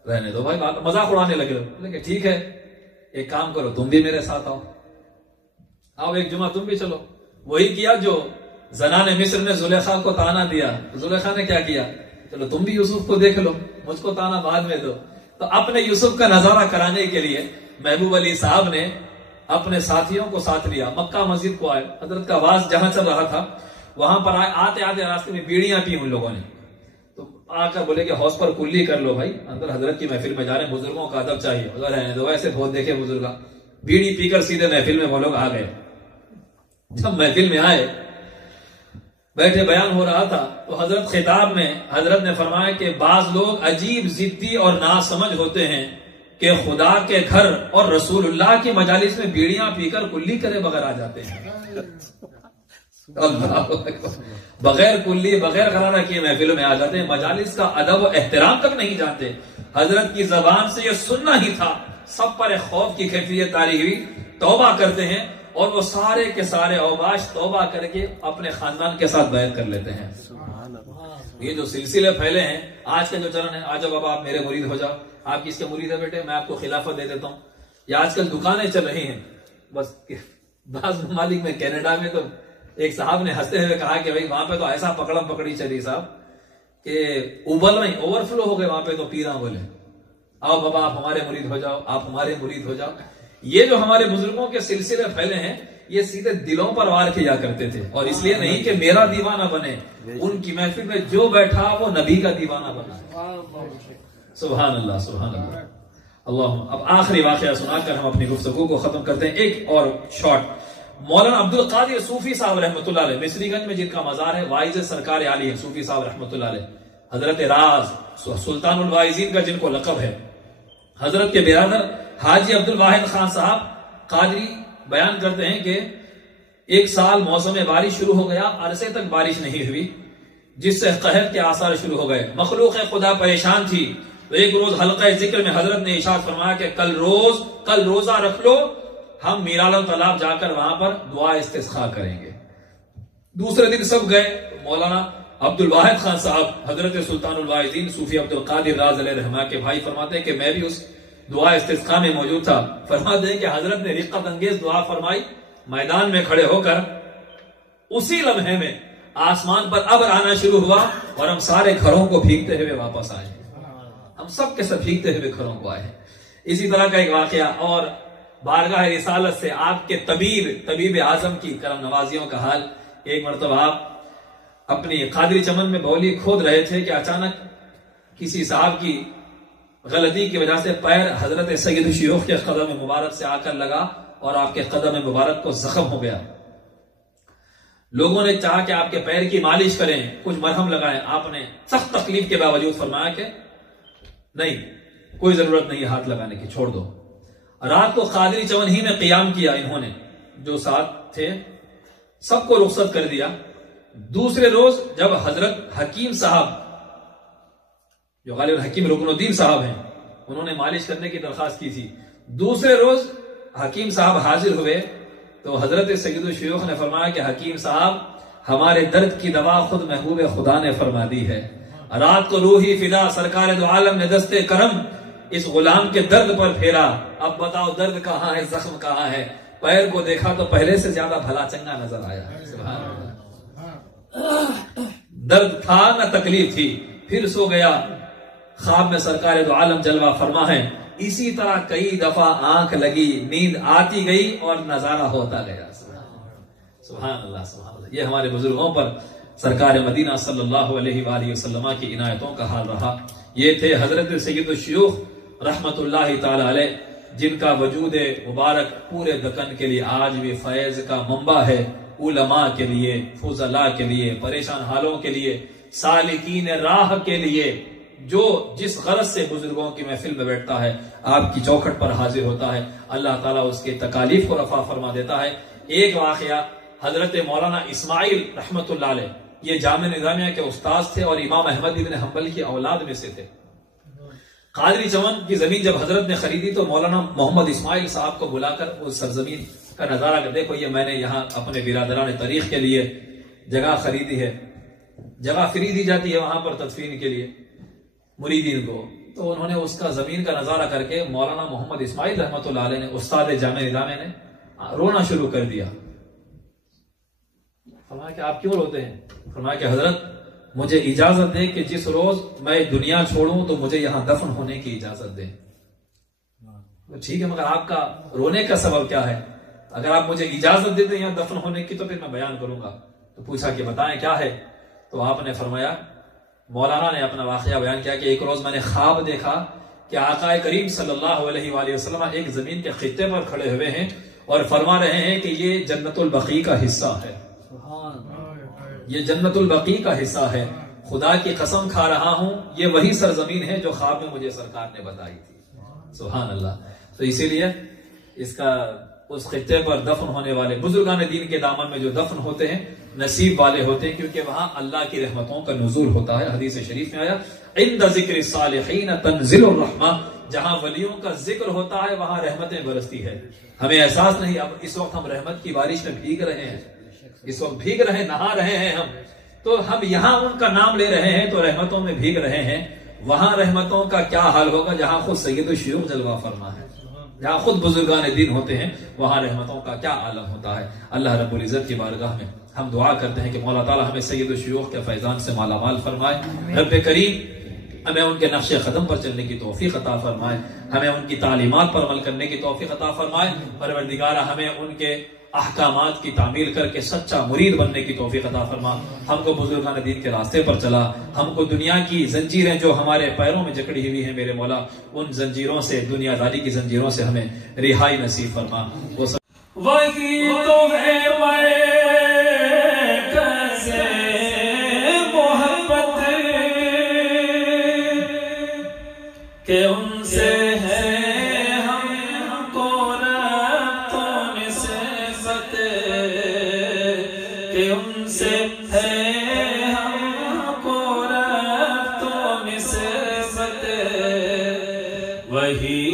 رہنے دو بھائی، مذاق اڑانے لگے۔ کہ ٹھیک ہے، ایک کام کرو، تم بھی میرے ساتھ آؤ ایک جمعہ تم بھی چلو۔ وہی کیا جو زنان مصر نے زلیخا کو تانا دیا، زلیخا نے کیا کیا، چلو تم بھی یوسف کو دیکھ لو، مجھ کو تانا بعد میں دو۔ تو اپنے یوسف کا نظارہ کرانے کے لیے محبوب علی صاحب نے اپنے ساتھیوں کو ساتھ لیا، مکہ مسجد کو آئے۔ حضرت کا واز جہاں چل رہا تھا وہاں پر آئے، آتے آتے راستے میں بیڑیاں پی ان لوگوں نے۔ تو آ کر بولے کہ حوض پر کلی کر لو بھائی، اندر حضرت کی محفل میں جا رہے ہیں، بزرگوں کا ادب چاہیے. ادھر رہنے دو، ایسے بہت دیکھے بزرگ بیڑی پی کر سیدھے محفل میں وہ لوگ آ گئے. جب محفل میں آئے، بیٹھے بیان ہو رہا تھا، تو حضرت خطاب میں حضرت نے فرمایا کہ بعض لوگ عجیب ضدی اور ناسمجھ ہوتے ہیں کہ خدا کے گھر اور رسول اللہ کی مجالس میں بیڑیاں پی کر کلی کرے بغیر آ جاتے ہیں. بغیر کلی بغیر غرارہ کیے محفلوں میں آ جاتے ہیں، مجالس کا ادب و احترام تک نہیں جانتے. حضرت کی زبان سے یہ سننا ہی تھا. سب پر ایک خوف کی کیفیت تاری ہوئی، توبہ کرتے ہیں اور وہ سارے کے سارے اوباش توبہ کر کے اپنے خاندان کے ساتھ بیعت کر لیتے ہیں. یہ جو سلسلے پھیلے ہیں آج کا جو چلن ہے، آج اب آپ میرے مرید ہو جاؤ، آپ کس کے مرید ہے بیٹے، میں آپ کو خلافت دے دیتا ہوں. یہ آج کل دکانیں چل رہی ہیں. بس بعض ممالک میں، کینیڈا میں تو ایک صاحب نے ہنستے ہوئے کہا کہ بھائی وہاں پہ تو ایسا پکڑم پکڑی چلی صاحب کہ ابل نہیں، اوور فلو ہو گئے وہاں پہ. تو پیراں بولے آؤ بابا آپ ہمارے مرید ہو جاؤ، آپ ہمارے مرید ہو جاؤ. یہ جو ہمارے بزرگوں کے سلسلے پھیلے ہیں یہ سیدھے دلوں پر وار کیا کرتے تھے، اور اس لیے نہیں کہ میرا دیوانہ بنے، ان کی محفل میں جو بیٹھا وہ نبی کا دیوانہ بنا. سبحان اللہ سبحان اللہ. اللہ اب آخری واقعہ سنا کر ہم اپنی گفتگو کو ختم کرتے ہیں. ایک اور شارٹ. مولانا عبد القادر صوفی صاحب رحمۃ اللہ علیہ، مصری گنج میں جن کا مزار ہے، واعظ سرکار عالی ہے صوفی صاحب رحمۃ اللہ علیہ، حضرت راز سلطان الواعظین کا جن کو لقب ہے. حضرت کے برادر حاجی عبد الواحد خان صاحب قادری بیان کرتے ہیں کہ ایک سال موسم بارش شروع ہو گیا، عرصے تک بارش نہیں ہوئی، جس سے قحط کے آثار شروع ہو گئے. مخلوق خدا پریشان تھی. تو ایک روز حلقہ ذکر میں حضرت نے ارشاد فرمایا کہ کل روزہ رکھ لو، ہم میرالو تالاب جا کر وہاں پر دعا استسقاء کریں گے. دوسرے دن سب گئے. مولانا عبد الواحد خان صاحب حضرت سلطان الواعظین صوفی عبد القادر راز علیہ رحمہ کے بھائی فرماتے ہیں کہ میں بھی اس دعا استسقاء میں موجود تھا. فرماتے ہیں کہ حضرت نے رقت انگیز دعا فرمائی. میدان میں کھڑے ہو کر اسی لمحے میں آسمان پر ابر آنا شروع ہوا اور ہم سارے گھروں کو بھیگتے ہوئے واپس آئے. ہم سب کے سب بھیگتے ہوئے گھروں کو آئے. اسی طرح کا ایک واقعہ اور بارگاہ رسالت سے آپ کے طبیب اعظم کی کرم نوازیوں کا حال. ایک مرتبہ آپ اپنی قادری چمن میں بولی کھود رہے تھے کہ اچانک کسی صاحب کی غلطی کی وجہ سے پیر حضرت سید الشیوخ کے قدم مبارک سے آ کر لگا اور آپ کے قدم مبارک کو زخم ہو گیا. لوگوں نے چاہا کہ آپ کے پیر کی مالش کریں، کچھ مرہم لگائیں. آپ نے سخت تکلیف کے باوجود فرمایا کہ نہیں، کوئی ضرورت نہیں ہاتھ لگانے کی، چھوڑ دو. رات کو قادری چمن ہی میں قیام کیا. انہوں نے جو ساتھ تھے سب کو رخصت کر دیا. دوسرے روز جب حضرت حکیم صاحب جو غالب حکیم رکن الدین صاحب ہیں، انہوں نے مالش کرنے کی درخواست کی تھی. دوسرے روز حکیم صاحب حاضر ہوئے تو حضرت سید الشیوخ نے فرمایا کہ حکیم صاحب ہمارے درد کی دوا خود محبوب خدا نے فرما دی ہے. رات کو روحی فدا سرکار دو عالم نے دستے کرم اس غلام کے درد پر پھیرا. اب بتاؤ درد کہاں ہے، زخم کہاں ہے؟ پیر کو دیکھا تو پہلے سے زیادہ بھلا چنگا نظر آیا. سبحان اللہ. درد تھا نہ تکلیف تھی. پھر سو گیا. خواب میں سرکار دو عالم جلوہ فرما ہے. اسی طرح کئی دفعہ آنکھ لگی، نیند آتی گئی اور نظارہ ہوتا گیا. سبحان اللہ سبحان اللہ. یہ ہمارے بزرگوں پر سرکار مدینہ صلی اللہ علیہ وآلہ وسلم کی عنایتوں کا حال رہا. یہ تھے حضرت سید الشیوخ رحمت اللہ تعالی علیہ، جن کا وجود مبارک پورے دکن کے لیے آج بھی فیض کا منبع ہے. علماء کے لیے، فضلاء کے لیے، پریشان حالوں کے لیے، سالکین راہ کے لیے، جو جس غرض سے بزرگوں کی محفل میں بیٹھتا ہے آپ کی چوکھٹ پر حاضر ہوتا ہے، اللہ تعالیٰ اس کے تکالیف کو رفع فرما دیتا ہے. ایک واقعہ حضرت مولانا اسماعیل رحمت اللہ علیہ، یہ جامع نظامیہ کے استاد تھے اور امام احمد بن حنبل کی اولاد میں سے تھے. قادری چمن کی زمین جب حضرت نے خریدی تو مولانا محمد اسماعیل صاحب کو بلا کر اس سرزمین کا نظارہ کر، دیکھو یہ میں نے یہاں اپنے برادران تاریخ کے لیے جگہ خریدی ہے. جگہ فری دی جاتی ہے وہاں پر تدفین کے لیے مریدین کو. تو انہوں نے اس کا زمین کا نظارہ کر کے مولانا محمد اسماعیل رحمت اللہ علیہ نے، استاد جامع نظامیہ نے، رونا شروع کر دیا. فرمایا کہ آپ کیوں روتے ہیں؟ فرمایا کہ حضرت مجھے اجازت دیں کہ جس روز میں دنیا چھوڑوں تو مجھے یہاں دفن ہونے کی اجازت دیں. ٹھیک ہے، مگر آپ کا رونے کا سبب کیا ہے؟ اگر آپ مجھے اجازت دیتے یہاں دفن ہونے کی تو پھر میں بیان کروں گا. تو پوچھا کہ بتائیں کیا ہے؟ تو آپ نے فرمایا مولانا نے اپنا واقعہ بیان کیا کہ ایک روز میں نے خواب دیکھا کہ آقا کریم صلی اللہ علیہ وآلہ وسلم ایک زمین کے خطے پر کھڑے ہوئے ہیں اور فرما رہے ہیں کہ یہ جنت البقیع کا حصہ ہے، یہ جنت البقیع کا حصہ ہے، خدا کی قسم کھا رہا ہوں یہ وہی سرزمین ہے جو خواب میں مجھے سرکار نے بتائی تھی۔ سبحان اللہ۔ تو اسی لیے اس کا اس خطے پر دفن ہونے والے بزرگان دین کے دامن میں جو دفن ہوتے ہیں نصیب والے ہوتے ہیں، کیونکہ وہاں اللہ کی رحمتوں کا نزول ہوتا ہے۔ حدیث شریف میں آیا عند ذکر الصالحین تنزل الرحمہ، جہاں ولیوں کا ذکر ہوتا ہے وہاں رحمتیں برستی ہے۔ ہمیں احساس نہیں، اب اس وقت ہم رحمت کی بارش میں بھیگ رہے ہیں، اس وقت بھیگ رہے ہیں، نہا رہے ہیں ہم، تو ہم یہاں ان کا نام لے رہے ہیں تو رحمتوں میں بھیگ رہے ہیں۔ وہاں رحمتوں کا کیا حال ہوگا جہاں خود سید الشیوخ جلوہ فرما ہے، جہاں خود بزرگان دین ہوتے ہیں، وہاں رحمتوں کا کیا عالم ہوتا ہے۔ اللہ رب العزت کی بارگاہ میں ہم دعا کرتے ہیں کہ مولا تعالیٰ ہمیں سید الشیوخ کے فیضان سے مالا مال فرمائے، رب کریم ہمیں ان کے نقش قدم پر چلنے کی توفیق عطا فرمائے، ہمیں ان کی تعلیمات پر عمل کرنے کی توفیق عطا فرمائے، پروردگارہ ہمیں ان کے احکامات کی تعمیل کر کے سچا مرید بننے کی توفیق عطا فرما، ہم کو بزرگان دین کے راستے پر چلا، ہم کو دنیا کی زنجیریں جو ہمارے پیروں میں جکڑی ہوئی ہیں میرے مولا، ان زنجیروں سے، دنیا داری کی زنجیروں سے ہمیں رہائی نصیب فرما۔ وہی تو ہے کیسے محبت کہ ان سے ہے ہم کو ربطوں نسبت، کہ ان سے ہے ہم کو ربطوں نسبت، وہی